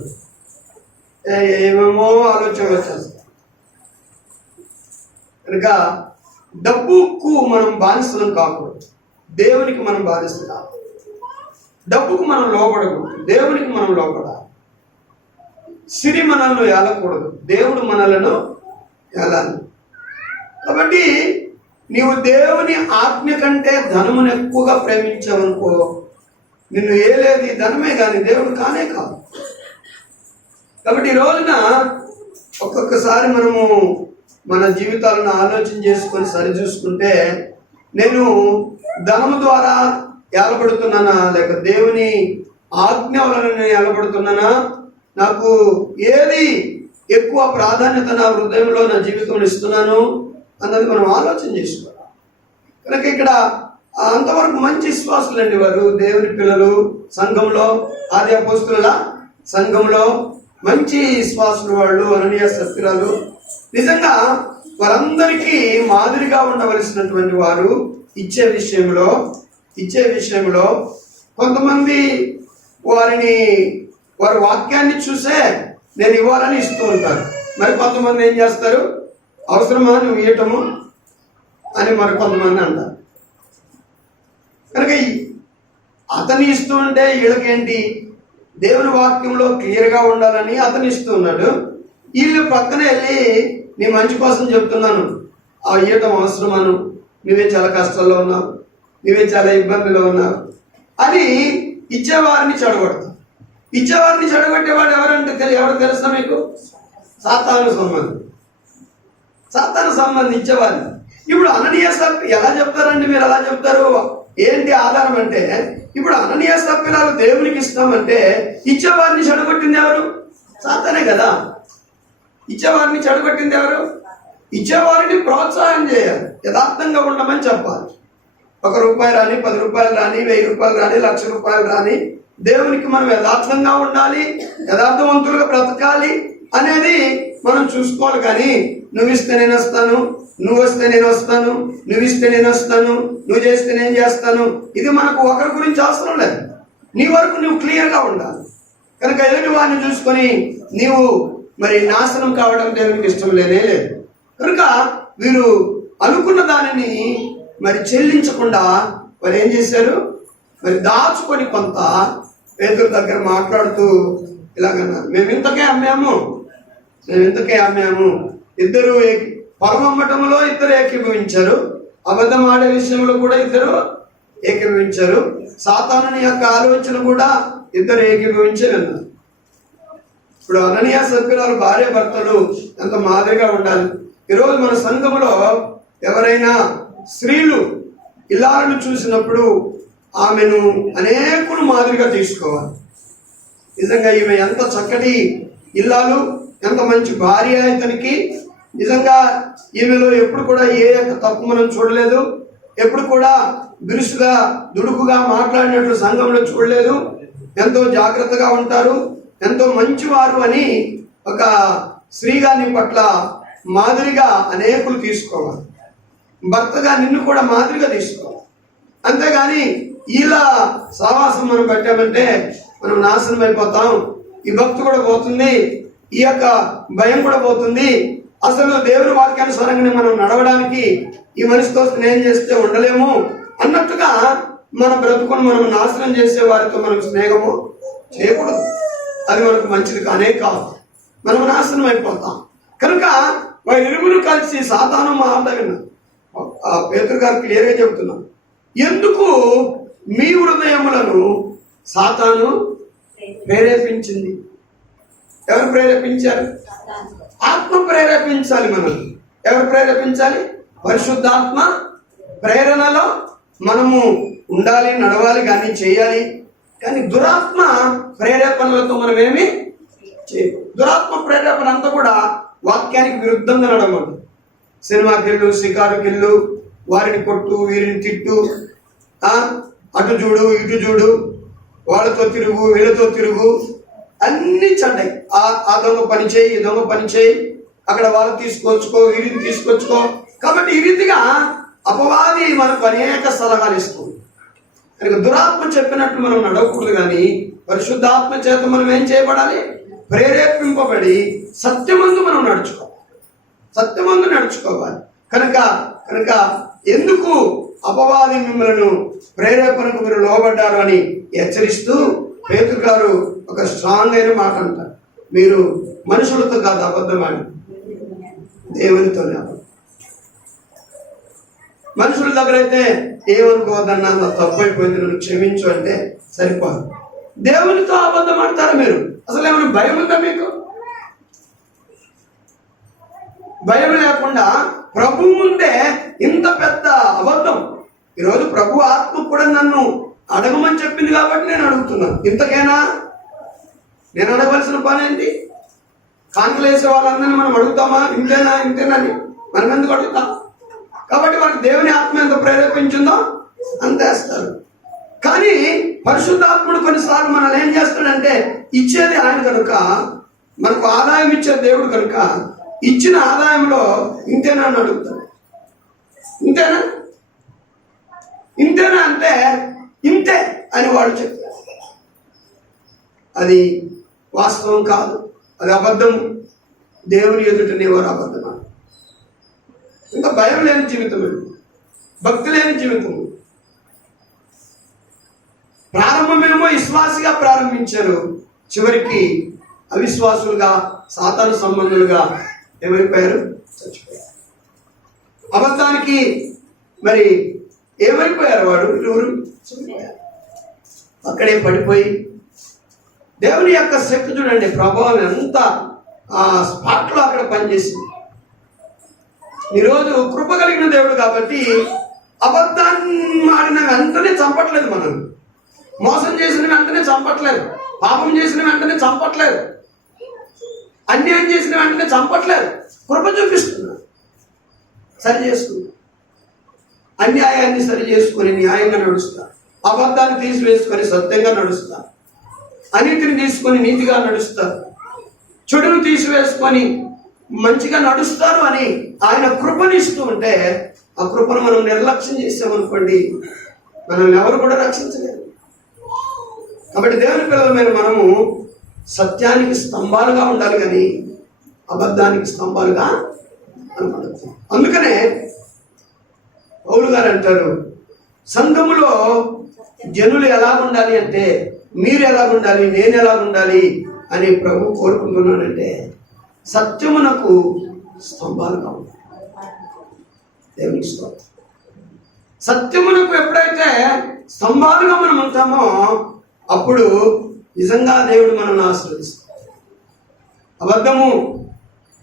ఏమేమో ఆలోచన వచ్చేస్తాం. కనుక డబ్బుకు మనం బానిసలం కాకూడదు, దేవునికి మనం బానిసలు కాకూడదు. డబ్బుకు మనం లోపడకూడదు, దేవునికి మనం లోపడాలి. సిరి మనల్ని ఏలకూడదు, దేవుడు మనలను ఏలాలి. కాబట్టి నీవు దేవుని ఆజ్ఞ కంటే ధనమును ఎక్కువగా ప్రేమించావనుకో, నిన్ను ఏలేది ధనమే కానీ దేవుడు కానే కాదు. కాబట్టి ఈ రోజున ఒక్కొక్కసారి మనము మన జీవితాలను ఆలోచన చేసుకొని సరిచూసుకుంటే, నేను ధనము ద్వారా ఏలబడుతున్నానా, లేక దేవుని ఆజ్ఞ వలన నేను ఏలబడుతున్నానా, నాకు ఏది ఎక్కువ ప్రాధాన్యత నా హృదయంలో, నా జీవితంలో ఇస్తున్నాను అన్నది మనం ఆలోచన చేసుకోవాలి. కనుక ఇక్కడ అంతవరకు మంచి విశ్వాసులండి వారు, దేవుని పిల్లలు. సంఘంలో, ఆది అపోస్తలుల సంఘంలో మంచి విశ్వాసులు వాళ్ళు, అననీయ సత్రాలు, నిజంగా వారందరికీ మాదిరిగా ఉండవలసినటువంటి వారు. ఇచ్చే విషయంలో కొంతమంది వారి వాక్యాన్ని చూసే నేను ఇవ్వాలని ఇస్తూ ఉంటారు. మరి కొంతమంది ఏం చేస్తారు, అవసరమా నువ్వు ఇవ్వటము అని మరి కొంతమంది అంటారు. కనుక అతను ఇస్తూ ఉంటే వీళ్ళకేంటి, దేవుని వాక్యంలో క్లియర్గా ఉండాలని అతను ఇస్తూ ఉన్నాడు. వీళ్ళు పక్కన వెళ్ళి నీ మంచి కోసం చెప్తున్నాను, ఆ ఇవ్వటం అవసరమాను, నువ్వే చాలా కష్టాల్లో ఉన్నావు, నువ్వే చాలా ఇబ్బందుల్లో ఉన్నావు అని ఇచ్చేవారిని చెడగొడతావు. ఇచ్చేవారిని చెడగొట్టేవాడు ఎవరంటే ఎవరు తెలుసా మీకు? సాతాను సంబంధం ఇచ్చేవారిని. ఇప్పుడు అననీయ ఎలా చెప్తారండి మీరు? ఎలా చెప్తారు? ఏంటి ఆధారం అంటే, ఇప్పుడు అననీయ సప్పిరాలు దేవునికి ఇస్తామంటే ఇచ్చేవారిని చెడగొట్టింది ఎవరు? సాతానే కదా. ఇచ్చేవారిని చెడగొట్టింది ఎవరు? ఇచ్చేవారిని ప్రోత్సాహం చేయాలి, యథార్థంగా ఉండమని చెప్పాలి. ₹1 రాని, ₹10 రాని, ₹1000 రాని, ₹1,00,000 రాని, దేవునికి మనం యథార్థంగా ఉండాలి, యథార్థవంతులుగా బ్రతకాలి అనేది మనం చూసుకోవాలి. కానీ నువ్వు ఇస్తే నేను వస్తాను, నువ్వు వస్తే నేను వస్తాను, నువ్వు ఇస్తే నేను వస్తాను, నువ్వు చేస్తే నేను చేస్తాను, ఇది మనకు ఒకరి గురించి అవసరం లేదు. నీ వరకు నువ్వు క్లియర్గా ఉండాలి. కనుక ఎదుటి వారిని చూసుకొని నీవు మరి నాశనం కావడం దేవునికి ఇష్టం లేదు. కనుక వీరు అనుకున్న దానిని మరి చెల్లించకుండా వారు ఏం చేశారు, మరి దాచుకొని కొంత పేతురు దగ్గర మాట్లాడుతూ ఇలాగన్నారు, మేము ఇంతకే అమ్మాము. ఇద్దరు పరమమ్మటంలో ఇద్దరు ఏకీభవించారు, అబద్ధం ఆడే విషయంలో కూడా ఇద్దరు ఏకీభవించారు, సాతాను యొక్క ఆలోచన కూడా ఇద్దరు ఏకీభవించే విన్నారు. ఇప్పుడు అననీయ సప్పిరాలు భార్య భర్తలు ఎంత మాదిరిగా ఉండాలి. ఈరోజు మన సంఘంలో ఎవరైనా స్త్రీలు ఇల్లాలను చూసినప్పుడు ఆమెను అనేకులు మాదిరిగా తీసుకోవాలి. నిజంగా ఈమె ఎంత చక్కటి ఇల్లాలు, ఎంత మంచి భార్య ఇతనికి, నిజంగా ఈమెలో ఎప్పుడు కూడా ఏ తప్పు మనం చూడలేదు, ఎప్పుడు కూడా బిరుసుగా దుడుకుగా మాట్లాడినట్లు సంఘంలో చూడలేదు, ఎంతో జాగ్రత్తగా ఉంటారు, ఎంతో మంచివారు అని ఒక స్త్రీగాని పట్ల మాదిరిగా అనేకులు తీసుకోవాలి. భర్తగా నిన్ను కూడా మాదిరిగా తీసుకోవాలి. అంతేగాని ఇలా సావాసం మనం పెట్టామంటే మనం నాశనం అయిపోతాం. ఈ భక్తి కూడా పోతుంది, ఈ యొక్క భయం కూడా పోతుంది. అసలు దేవుని వాక్యానుసారంగానే మనం నడవడానికి ఈ మనిషితో స్నేహం చేస్తే ఉండలేము అన్నట్టుగా మన బ్రతుకును మనం నాశనం చేసే వారితో మనం స్నేహము చేయకూడదు. అది మనకు మంచిది కానే కాదు, మనం నాశనం అయిపోతాం. కనుక వారిరువురు కలిసి సాతాను మాట విన్నారు. పేతురు గారు క్లియర్గా చెబుతున్నారు, ఎందుకు మీ హృదయములను సాతాను ప్రేరేపించింది. ఎవరు ప్రేరేపించారు? ఆత్మ ప్రేరేపించాలి. మనం ఎవరు ప్రేరేపించాలి? పరిశుద్ధాత్మ ప్రేరణలో మనము ఉండాలి, నడవాలి, కానీ చేయాలి. కానీ దురాత్మ ప్రేరేపణలతో మనం ఏమి చేయకూడదు. దురాత్మ ప్రేరేపణ అంతా కూడా వాక్యానికి విరుద్ధంగా నడవదు. సినిమాకెళ్ళు, షికారుకెళ్ళు, వారిని కొట్టు, వీరిని తిట్టు, అటు చూడు, ఇటు చూడు, వాళ్ళతో తిరుగు, వీళ్ళతో తిరుగు, అన్నీ చెడ్డాయి. ఆ దొంగ పని చేయి, ఈ దొంగ పని చేయి, అక్కడ వాళ్ళు తీసుకొచ్చుకో, వీరిని తీసుకొచ్చుకో. కాబట్టి ఈ రీతిగా అపవాది మనకు అనేక సలహాలు ఇస్తుంది. కనుక దురాత్మ చెప్పినట్టు మనం నడవకూడదు. కానీ పరిశుద్ధాత్మ చేత మనం ఏం చేయబడాలి? ప్రేరేపింపబడి సత్యమందు మనం నడుచుకోవాలి. కనుక ఎందుకు అపవాది మిమ్మల్ని ప్రేరేపణకు మీరు లోబడ్డారు అని హెచ్చరిస్తూ పేతురు గారు ఒక స్ట్రాంగ్ అయిన మాట అంటారు, మీరు మనుషులతో కాదు అబద్ధమాడి, దేవునితోనే అబద్ధం. మనుషుల దగ్గర అయితే ఏమనుకోవద్దన్నా, నా తప్పు అయిపోయింది, నన్ను క్షమించు అంటే సరిపోదు. దేవునితో అబద్ధం ఆడతారా మీరు? అసలు ఏమైనా భయం ఉందా మీకు? భయం లేకుండా ప్రభు ముందే ఇంత పెద్ద అబద్ధం. ఈరోజు ప్రభు ఆత్మ కూడా నన్ను అడగమని చెప్పింది కాబట్టి నేను అడుగుతున్నాను. ఇంతకైనా నేను అడగవలసిన పని ఏంటి? కాంకలు వేసే వాళ్ళందరినీ మనం అడుగుతామా? ఇంతేనని మనం ఎందుకు అడుగుతాం? కాబట్టి వాళ్ళకి దేవుని ఆత్మ ఎంత ప్రేరేపించిందో అంతేస్తారు. కానీ పరిశుద్ధాత్ముడు కొన్నిసార్లు మనల్ని ఏం చేస్తాడంటే, ఇచ్చేది ఆయన కనుక మనకు ఆదాయం ఇచ్చే దేవుడు కనుక ఇచ్చిన ఆదాయంలో ఇంతేనా అని అడుగుతాడు. ఇంతేనా ఇంతేనా అంటే ఇంతే అని వాడు చెప్తాడు. అది వాస్తవం కాదు, అది అబద్ధము. దేవుని ఎదుట నీవారు అబద్ధమా? ఇంకా భయం లేని జీవితం, భక్తి లేని జీవితం. ప్రారంభమేమో విశ్వాసిగా ప్రారంభించారు, చివరికి అవిశ్వాసులుగా, సాతాను సంబంధులుగా ఏమైపోయారు? చచ్చిపోయారు. అబద్ధానికి మరి ఏమైపోయారు? వాడు ఇరువురు చనిపోయారు. అక్కడే పడిపోయి దేవుని యొక్క శక్తి చూడండి, ప్రభావం ఎంత ఆ స్పాట్లో అక్కడ పనిచేసింది. ఈరోజు కృప కలిగిన దేవుడు కాబట్టి అబద్ధాన్ని ఆడిన వెంటనే చంపట్లేదు, మనం మోసం చేసిన వెంటనే చంపట్లేదు, పాపం చేసిన వెంటనే చంపట్లేదు, అన్యాయం చేసిన వెంటనే చంపట్లేదు. కృప చూపిస్తున్నా, సరి చేసుకున్నా, అన్యాయాన్ని సరి చేసుకొని న్యాయంగా నడుస్తా, అబద్ధాన్ని తీసివేసుకొని సత్యంగా నడుస్తా, అనీతిని తీసుకొని నీతిగా నడుస్తారు, చెడును తీసివేసుకొని మంచిగా నడుస్తారు అని ఆయన కృపను ఇస్తూ ఉంటే, ఆ కృపను మనం నిర్లక్ష్యం చేసామనుకోండి, మనల్ని ఎవరు కూడా రక్షించలేరు. కాబట్టి దేవుని పిల్లల మీద మనము సత్యానికి స్తంభాలుగా ఉండాలి, కానీ అబద్ధానికి స్తంభాలుగా అనకూడదు. అందుకనే పౌలు గారు అంటారు, సంఘములో జనులు ఎలా ఉండాలి అంటే, మీరు ఎలా ఉండాలి, నేను ఎలా ఉండాలి అని ప్రభు కోరుకుంటున్నానంటే, సత్యమునకు స్తంభాలుగా ఉండాలి. దేవునికి స్తోత్రం. సత్యమునకు ఎప్పుడైతే స్తంభాలుగా మనం ఉంటామో అప్పుడు నిజంగా దేవుడు మనల్ని ఆశీర్వదిస్తాడు. అబద్ధము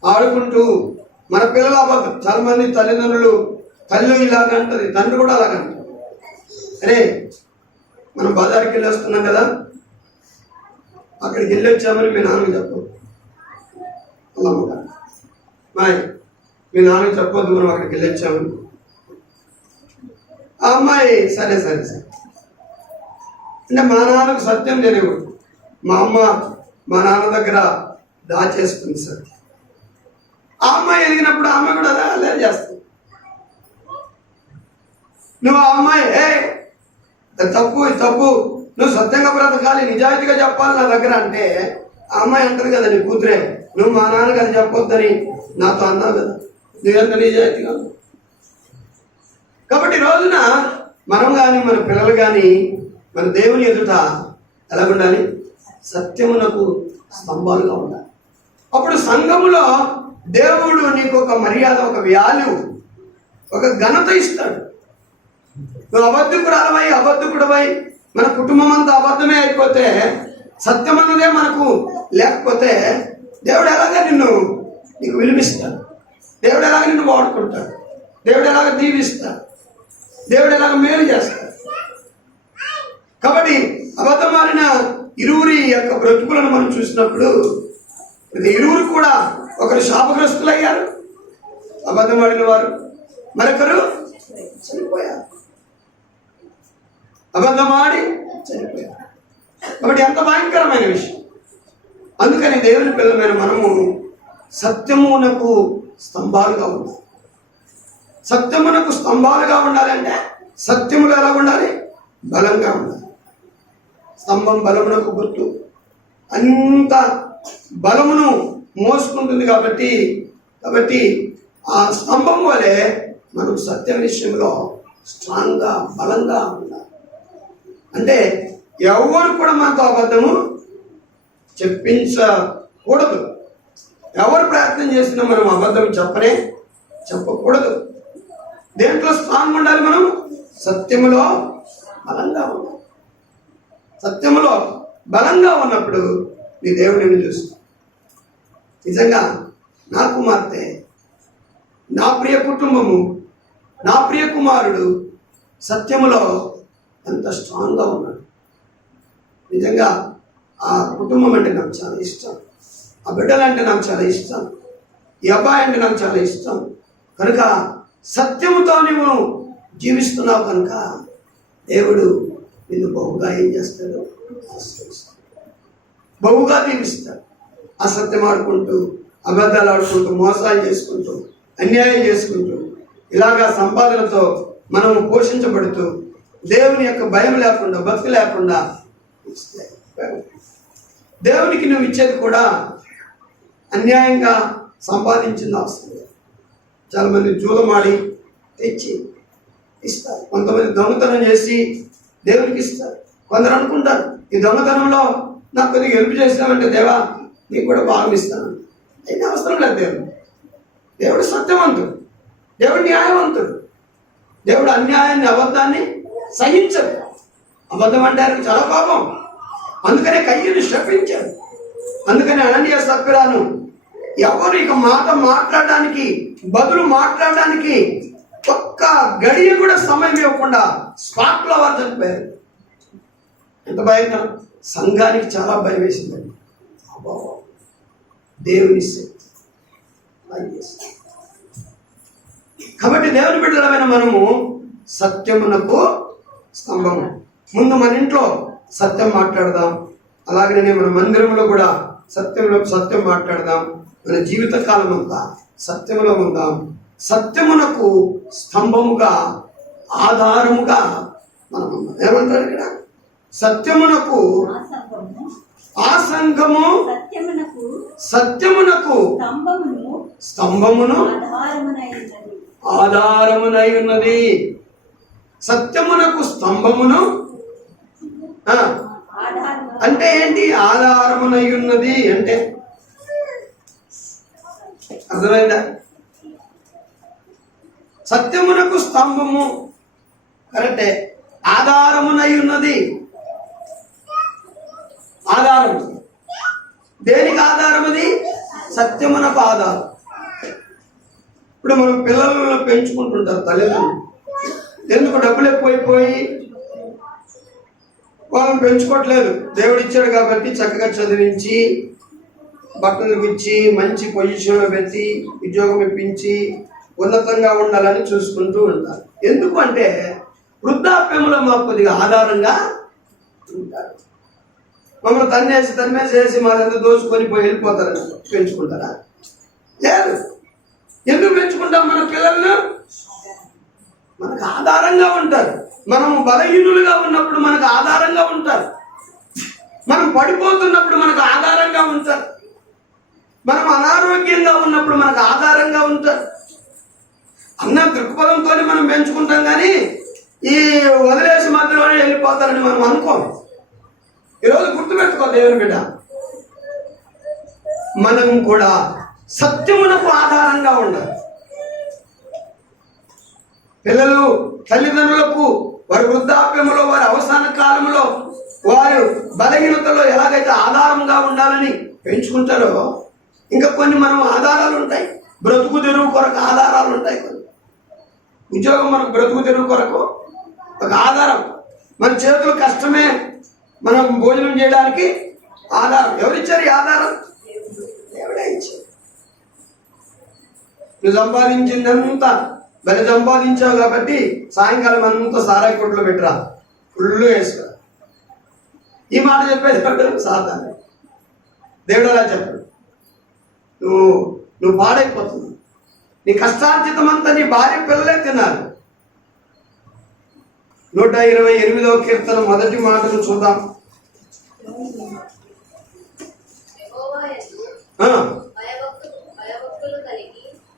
ఆడుకుంటూ మన పిల్లల అబద్ధం, చాలా మంది తల్లిదండ్రులు, తల్లి ఇలాగంటది, తండ్రి కూడా అలాగంటారు. అరే మనం బజార్కి వెళ్ళి వస్తున్నాం కదా, అక్కడికి వెళ్ళి వచ్చామని మీ నాన్నకి చెప్పదు. అల్లమ్మ మాయ్, మీ నాన్నకి చెప్పొద్దు మనం అక్కడికి వెళ్ళి వచ్చామని. ఆ అమ్మాయి సరే సరే సరే అంటే మా నాన్నకు సత్యం తెలియకూడదు. మా అమ్మ మా నాన్న దగ్గర దాచేస్తుంది సార్. ఆ అమ్మాయి ఎదిగినప్పుడు ఆ అమ్మాయి కూడా అదే చేస్తుంది. నువ్వు ఆ అమ్మాయి తప్పు తప్పు, నువ్వు సత్యంగా బ్రతకాలి, నిజాయితీగా చెప్పాలి నా దగ్గర అంటే, ఆ అమ్మాయి అంటది కదా, నీ కూతురే, నువ్వు మా నాన్నకి అది చెప్పొద్దని నాతో అన్నావు కదా, నువ్వెంత నిజాయితీగా. కాబట్టి రోజున మనం కానీ మన పిల్లలు కానీ మన దేవుని ఎదుట ఎలా ఉండాలి? సత్యమునకు స్తంభాలుగా ఉండాలి. అప్పుడు సంఘములో దేవుడు నీకు ఒక మర్యాద, ఒక వాల్యూ, ఒక ఘనత ఇస్తాడు. నువ్వు అబద్ధకుడవై మన కుటుంబం అంతా అబద్ధమే అయిపోతే, సత్యం అన్నదే మనకు లేకపోతే, దేవుడు ఎలాగ నీకు విలువిస్తాడు, దేవుడు ఎలాగ నిన్ను వాడుకుంటాడు, దేవుడు ఎలాగ దీవిస్తాడు, దేవుడు ఎలాగ మేలు చేస్తాడు. కాబట్టి అబద్ధమారిన ఇరువురి యొక్క బ్రతుకులను మనం చూసినప్పుడు, ఇరువురు కూడా ఒకరు శాపగ్రస్తులయ్యారు, అబద్ధమాడిన వారు, మరొకరు చనిపోయారు, అబద్ధమాడి చనిపోయారు. కాబట్టి ఎంత భయంకరమైన విషయం. అందుకని దేవుని పిల్లలమైన మనము సత్యమునకు స్తంభాలుగా ఉండాలి. సత్యమునకు స్తంభాలుగా ఉండాలంటే సత్యములు ఎలా ఉండాలి? బలంగా ఉండాలి. స్తంభం బలమునకు గుర్తు, అంత బలమును మోసుకుంటుంది. కాబట్టి ఆ స్తంభం వలె మనం సత్యం విషయంలో స్ట్రాంగ్గా, బలంగా ఉండాలి. అంటే ఎవరు కూడా మనతో అబద్ధము చెప్పించకూడదు. ఎవరు ప్రయత్నం చేసినా మనం అబద్ధం చెప్పకూడదు. దేంట్లో స్ట్రాంగ్ ఉండాలి? మనం సత్యములో బలంగా ఉండాలి. సత్యములో బలంగా ఉన్నప్పుడు నీ దేవుడు నిన్ను చూస్తాడు. నిజంగా నా కుమార్తె, నా ప్రియ కుటుంబము, నా ప్రియ కుమారుడు సత్యములో ఎంత స్ట్రాంగ్గా ఉన్నాడు. నిజంగా ఆ కుటుంబం అంటే నాకు చాలా ఇష్టం, ఆ బిడ్డలంటే నాకు చాలా ఇష్టం, ఈ అబ్బాయి అంటే నాకు చాలా ఇష్టం. కనుక సత్యముతో నువ్వు జీవిస్తున్నావు కనుక దేవుడు నిన్ను బహుగా ఏం చేస్తాడు? బహుగా దీవిస్తాడు. అసత్యం ఆడుకుంటూ, అబద్ధాలు ఆడుకుంటూ, మోసాలు చేసుకుంటూ, అన్యాయం చేసుకుంటూ, ఇలాగా సంపాదనతో మనము పోషించబడుతూ దేవుని యొక్క భయం లేకుండా, భక్తి లేకుండా, దేవునికి నువ్వు ఇచ్చేది కూడా అన్యాయంగా సంపాదించింది అవసరం లేదు. చాలామంది జూలమాడి తెచ్చి ఇస్తారు, కొంతమంది దొంగతనం చేసి దేవునికి ఇస్తారు. కొందరు అనుకుంటారు ఈ దొంగతనంలో నాకు కొద్దిగా హెల్ప్ చేసినామంటే దేవా నీకు కూడా భాగం ఇస్తాను. అయినా అవసరం లేదు. దేవుడు సత్యవంతుడు, దేవుడు న్యాయవంతుడు. దేవుడు అన్యాయాన్ని, అబద్ధాన్ని సహించడు. అబద్ధం అంటే ఆయనకు చాలా కోపం. అందుకనే కయ్యను శపించాడు. అందుకని అననీయ సప్పిరాను ఎవరు ఇక మాట మాట్లాడడానికి, బదులు మాట్లాడడానికి ఒక్క గడియ కూడా సమయం ఇవ్వకుండా స్పాట్లో వారు చనిపోయారు. ఎంత భయంకరం! సంఘానికి చాలా భయం వేసిందండి. దేవుని శక్తి. కాబట్టి దేవుని బిడ్డలమైన మనము సత్యమునకు స్తంభము. ముందు మన ఇంట్లో సత్యం మాట్లాడదాం, అలాగనే మన మందిరంలో కూడా సత్యం మాట్లాడదాం. మన జీవిత కాలం అంతా సత్యములో ఉందాం. సత్యమునకు స్తంభముగా, ఆధారముగా మనం ఉన్నాం. ఏమంటారు ఇక్కడ? సత్యమునకు ఆ సంఘము సత్యమునకు స్తంభమును ఆధారమునై ఉన్నది. సత్యమునకు స్తంభమును అంటే ఏంటి? ఆధారమునై ఉన్నది అంటే అర్థమైందా? సత్యమునకు స్తంభము కరెక్టే, ఆధారమునై ఉన్నది. ఆధారం దేనికి ఆధారం? అది సత్యమునకు ఆధారం. ఇప్పుడు మనం పిల్లలను పెంచుకుంటుంటారు తల్లిదండ్రులు. ఎందుకు? డబ్బులు ఎక్కువైపోయి వాళ్ళని పెంచుకోవట్లేదు. దేవుడు ఇచ్చాడు కాబట్టి చక్కగా చదివించి, బట్టలు ఇచ్చి, మంచి పొజిషన్లో పెట్టి, ఉద్యోగం ఇప్పించి, ఉన్నతంగా ఉండాలని చూసుకుంటూ ఉంటారు. ఎందుకు అంటే వృద్ధాప్యంలో మాకు కొద్దిగా ఆధారంగా ఉంటారు. మమ్మల్ని తన్నేసి మాదంతా దోచుకొని పోయి వెళ్ళిపోతారని పెంచుకుంటారా? లేదు. ఎందుకు పెంచుకుంటాం? మన పిల్లలను మనకు ఆధారంగా ఉంటారు. మనము బలహీనులుగా ఉన్నప్పుడు మనకు ఆధారంగా ఉంటారు. మనం పడిపోతున్నప్పుడు మనకు ఆధారంగా ఉంటారు. మనం అనారోగ్యంగా ఉన్నప్పుడు మనకు ఆధారంగా ఉంటారు అన్న దృక్పథంతో మనం పెంచుకుంటాం. కానీ ఈ వదిలేసి మధ్యలోనే వెళ్ళిపోతారని మనం అనుకోం. ఈరోజు గుర్తుపెట్టుకో దేవుని బిడ్డ, మనం కూడా సత్యమునకు ఆధారంగా ఉండాలి. పిల్లలు తల్లిదండ్రులకు వారి వృద్ధాప్యంలో, వారి అవసాన కాలంలో, వారు బలహీనతలో ఎలాగైతే ఆధారంగా ఉండాలని పెంచుకుంటారో, ఇంకా కొన్ని మనం ఆధారాలు ఉంటాయి. బ్రతుకు తెరువు కొరకు ఆధారాలు ఉంటాయి. కొన్ని ఉద్యోగం మనకు బ్రతుకు తెరువు కొరకు ఒక ఆధారం. మన చేతులు కష్టమే మనం భోజనం చేయడానికి ఆధారం. ఎవరిచ్చారు ఈ ఆధారం? దేవుడే ఇచ్చారు. నువ్వు సంపాదించిందంతా బలి సంపాదించావు కాబట్టి సాయంకాలం అంతా సారాయి కొట్లో పెట్టరా, ఫుల్ వేసుకురా. ఈ మాట చెప్పేది సాధారణ. దేవుడు అలా చెప్పాడు. నువ్వు పాడైపోతున్నావు. నీ కష్టార్జితం అంతా నీ భార్య పిల్లలే తిన్నారు. 128వ కీర్తన మొదటి మాటను చూద్దాం.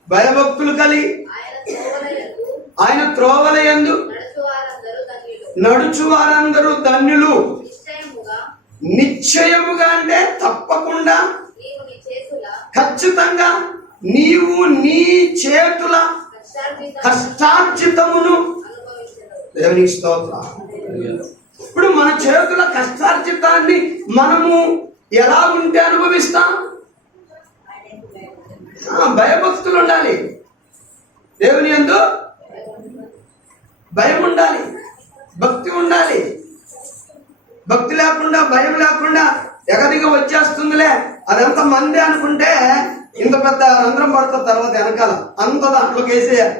భయభక్తులు కలిగి ఆయన త్రోవలయందు నడుచు వారందరూ ధన్యులు. నిశ్చయముగా అంటే తప్పకుండా, ఖచ్చితంగా నీవు నీ చేతుల కష్టార్జితమును. దేవునికి స్తోత్రం. ఇప్పుడు మన చేతుల కష్టార్జితాన్ని మనము ఎలా ఉంటే అనుభవిస్తాం? భయభక్తులు ఉండాలి. దేవుని యందు భయం ఉండాలి, భక్తి ఉండాలి. భక్తి లేకుండా, భయం లేకుండా ఎగదిగా వచ్చేస్తుందిలే అదంతా మంది అనుకుంటే ఇంత పెద్ద రంధ్రం పడుతుంది. తర్వాత వెనకాల అంత దాంట్లోకి వేసేయాలి.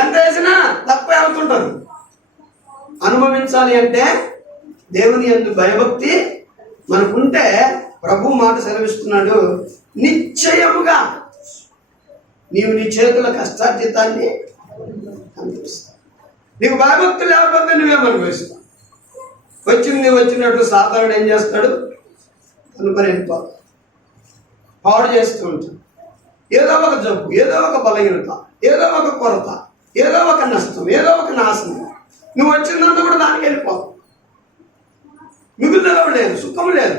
ఎంత వేసినా తక్కువ అవుతుంటారు. అనుభవించాలి అంటే దేవుని యందు భయభక్తి మనకుంటే ప్రభు మాట సెలవిస్తున్నాడు, నిశ్చయముగా నీవు నీ చేతుల కష్టార్జితాన్ని అనుభవిస్తావు. నీకు భయభక్తులు లేకపోతే నువ్వేం అనుభవిస్తావు? వచ్చింది వచ్చినట్టు సాధారణ ఏం చేస్తాడు? అనుకుని పాడు చేస్తూ ఉంటాడు. ఏదో ఒక జబ్బు, ఏదో ఒక బలహీనత, ఏదో ఒక కొరత, ఏదో ఒక నష్టం, ఏదో ఒక నాశనం. నువ్వు వచ్చిందంతా కూడా దానికి వెళ్ళిపోవు. మిగులుదల లేదు, సుఖం లేదు,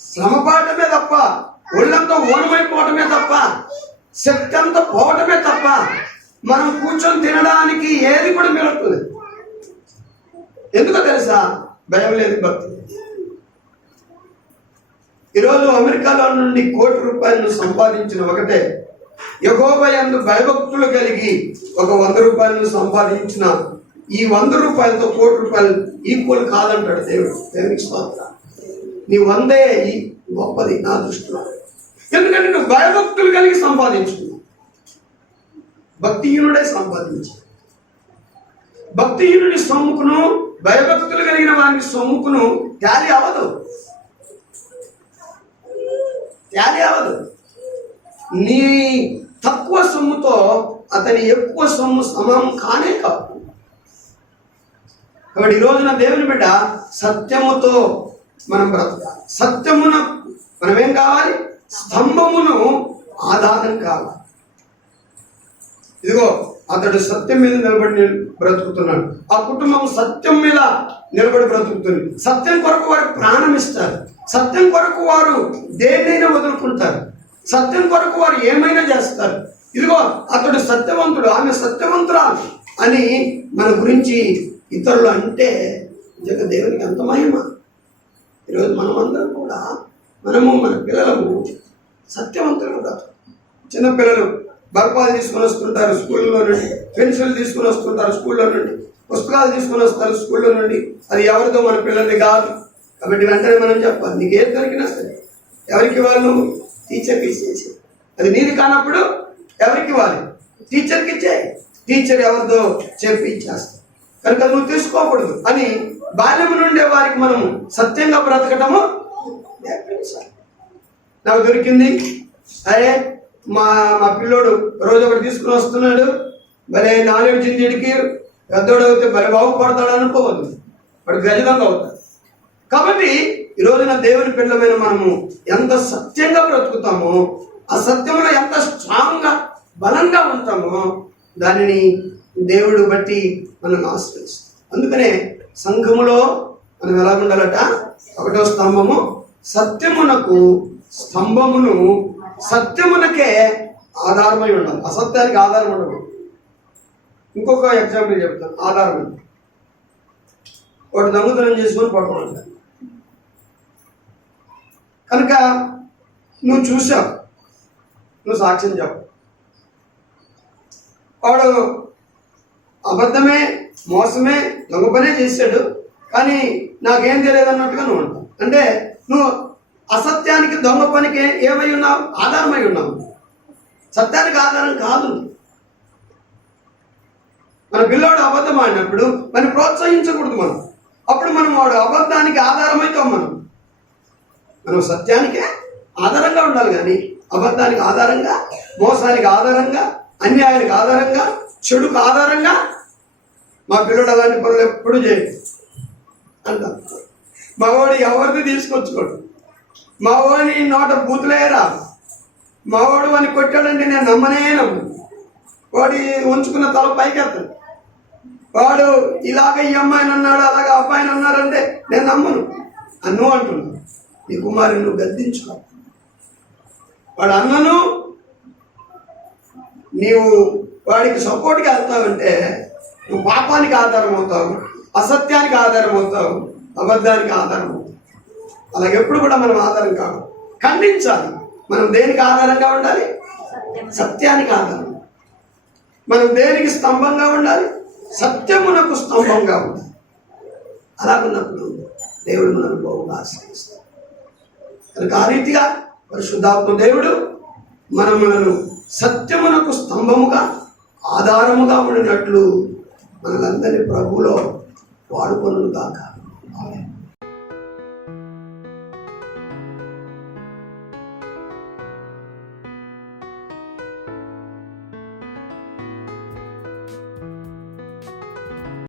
శ్రమపాటమే తప్ప, ఒళ్ళంతా ఓనమైపోవటమే తప్ప, శక్తి అంతా పోవటమే తప్ప మనం కూర్చొని తినడానికి ఏది కూడా మిగలుతుంది. ఎందుకో తెలుసా? భయం లేదు, భక్తి లేదు. ఈరోజు అమెరికాలో నుండి ₹1,00,00,000 సంపాదించిన ఒకటే యెహోవా యందు భయభక్తులు కలిగి ఒక ₹100 సంపాదించిన ఈ ₹100తో ₹1,00,00,000 ఈక్వల్ కాదంటాడు దేవుడు. దేవునికి స్తోత్రం. నీ 100 గొప్పది నా దృష్టిలో. ఎందుకంటే నువ్వు భయభక్తులు కలిగి సంపాదించుకున్నావు. భక్తిహీనుడే సంపాదించు. భక్తిహీనుడి సొమ్ముకును భయభక్తులు కలిగిన వారిని సొమ్ముకును టాలీ అవ్వదు. నీ తక్కువ సొమ్ముతో అతని ఎక్కువ సొమ్ము సమం కానే కాదు. కాబట్టి ఈ రోజున దేవుని బిడ్డ సత్యముతో మనం బ్రతకాలి. సత్యమున మనం ఏం కావాలి? స్తంభమును ఆధారం కావాలి. ఇదిగో అతడు సత్యం మీద నిలబడి బ్రతుకుతున్నాడు. ఆ కుటుంబం సత్యం మీద నిలబడి బ్రతుకుతుంది. సత్యం కొరకు వారు ప్రాణం ఇస్తారు. సత్యం కొరకు వారు దేన్నైనా వదులుకుంటారు. సత్యం కొరకు వారు ఏమైనా చేస్తారు. ఇదిగో అతడు సత్యవంతుడు, ఆమె సత్యవంతురాలు అని మన గురించి ఇతరులు అంటే జగ దేవునికి ఎంత మహిమ. ఈరోజు మనమందరం కూడా మన పిల్లలకు సత్యవంతులు బ్రతుకు. చిన్నపిల్లలు బర్పాలు తీసుకొని వస్తుంటారు స్కూల్లో నుండి, పెన్సిల్ తీసుకొని వస్తుంటారు స్కూల్లో నుండి, పుస్తకాలు తీసుకొని వస్తారు స్కూల్లో నుండి. అది ఎవరితో? మన పిల్లల్ని కాదు. కాబట్టి వెంటనే మనం చెప్పాలి, నీకు ఏది దొరికినా సరే ఎవరికి వాళ్ళు? టీచర్కి ఇచ్చేసి. అది నీది కానప్పుడు ఎవరికి ఇవ్వాలి? టీచర్కి ఇచ్చే. టీచర్ ఎవరితో చెప్పి ఇచ్చేస్తాం. కనుక నువ్వు తీసుకోకూడదు అని బాల్యం నుండే వారికి మనము సత్యంగా బ్రతకటము నేర్పించాలి. నాకు దొరికింది, అరే మా పిల్లోడు రోజు ఒకటి తీసుకుని వస్తున్నాడు, భలే నాలెడ్జ్ ఇంటికి పెద్దోడు అవుతే భలే బాగుపడతాడు అనుకోవద్దు. వాడు గజలంగా అవుతాడు. కాబట్టి ఈ రోజున దేవుని పిల్లమైన మనము ఎంత సత్యంగా బ్రతుకుతామో, ఆ సత్యంలో ఎంత స్ట్రాంగ్గా బలంగా ఉంటామో దానిని దేవుడు బట్టి మనం ఆశ్రయిస్తాం. అందుకనే సంఘములో మనం ఎలా ఉండాలట? 1వ స్తంభము సత్యమునకు, స్తంభమును సత్యమునకే ఆధారమై ఉండాలి. అసత్యానికి ఆధారం ఉండదు. ఇంకొక ఎగ్జాంపుల్ చెప్తాను. ఆధారం అంటే వాడు దొంగతనం చేసుకొని పట్టుకుంటాడు. కనుక నువ్వు చూసావు, నువ్వు సాక్ష్యం చెప్పు. వాడు అబద్ధమే, మోసమే, దొంగ పనే చేశాడు, కానీ నాకేం తెలియదు అన్నట్టుగా నువ్వు ఉంటావు. అంటే నువ్వు అసత్యానికి, దొంగ పనికి ఏమై ఉన్నావు? ఆధారమై ఉన్నావు. సత్యానికి ఆధారం కాదు. మన పిల్లోడు అబద్ధం ఆడినప్పుడు మనం ప్రోత్సహించకూడదు. అప్పుడు మనం వాడు అబద్ధానికి ఆధారమైతాం. మనం సత్యానికే ఆధారంగా ఉండాలి, కానీ అబద్ధానికి ఆధారంగా, మోసానికి ఆధారంగా, అన్యాయానికి ఆధారంగా, చెడుకు ఆధారంగా మా పిల్లడు అలాంటి పనులు ఎప్పుడు చేయడు అంటారు. మా వాడు ఎవరిని తీసుకొచ్చుకోడు. మా వాడిని నోట బూతులేరా. మా వాడు వాడిని కొట్టాడంటే నేను నమ్మను. వాడి ఉంచుకున్న తల పైకెత్తాడు. వాడు ఇలాగ ఈ అమ్మాయిని అన్నాడు, అలాగ అబ్బాయిని అన్నారంటే నేను నమ్మను. అన్ను అంటున్నాను, నీ కుమారుని నువ్వు గద్దించుకో. వాడు అన్నను నీవు వాడికి సపోర్ట్గా వెళ్తావంటే నువ్వు పాపానికి ఆధారం అవుతావు, అసత్యానికి ఆధారం అవుతావు, అబద్ధానికి ఆధారం అవుతావు. అలాగెప్పుడు కూడా మనం ఆధారం కాదు, ఖండించాలి. మనం దేనికి ఆధారంగా ఉండాలి? సత్యానికి ఆధారం. మనం దేనికి స్తంభంగా ఉండాలి? సత్యమునకు స్తంభంగా ఉండాలి. అలాగున్నప్పుడు దేవుడు మనల్ని బాగుగా ఆశ్రయిస్తాడు. కనుక ఆ రీతిగా పరిశుద్ధాత్మ దేవుడు మనములను సత్యమునకు స్తంభముగా, ఆధారముగా ఉండినట్లు మనలందరినీ ప్రభువులో వాడుకొనుగాక. ఆమేన్.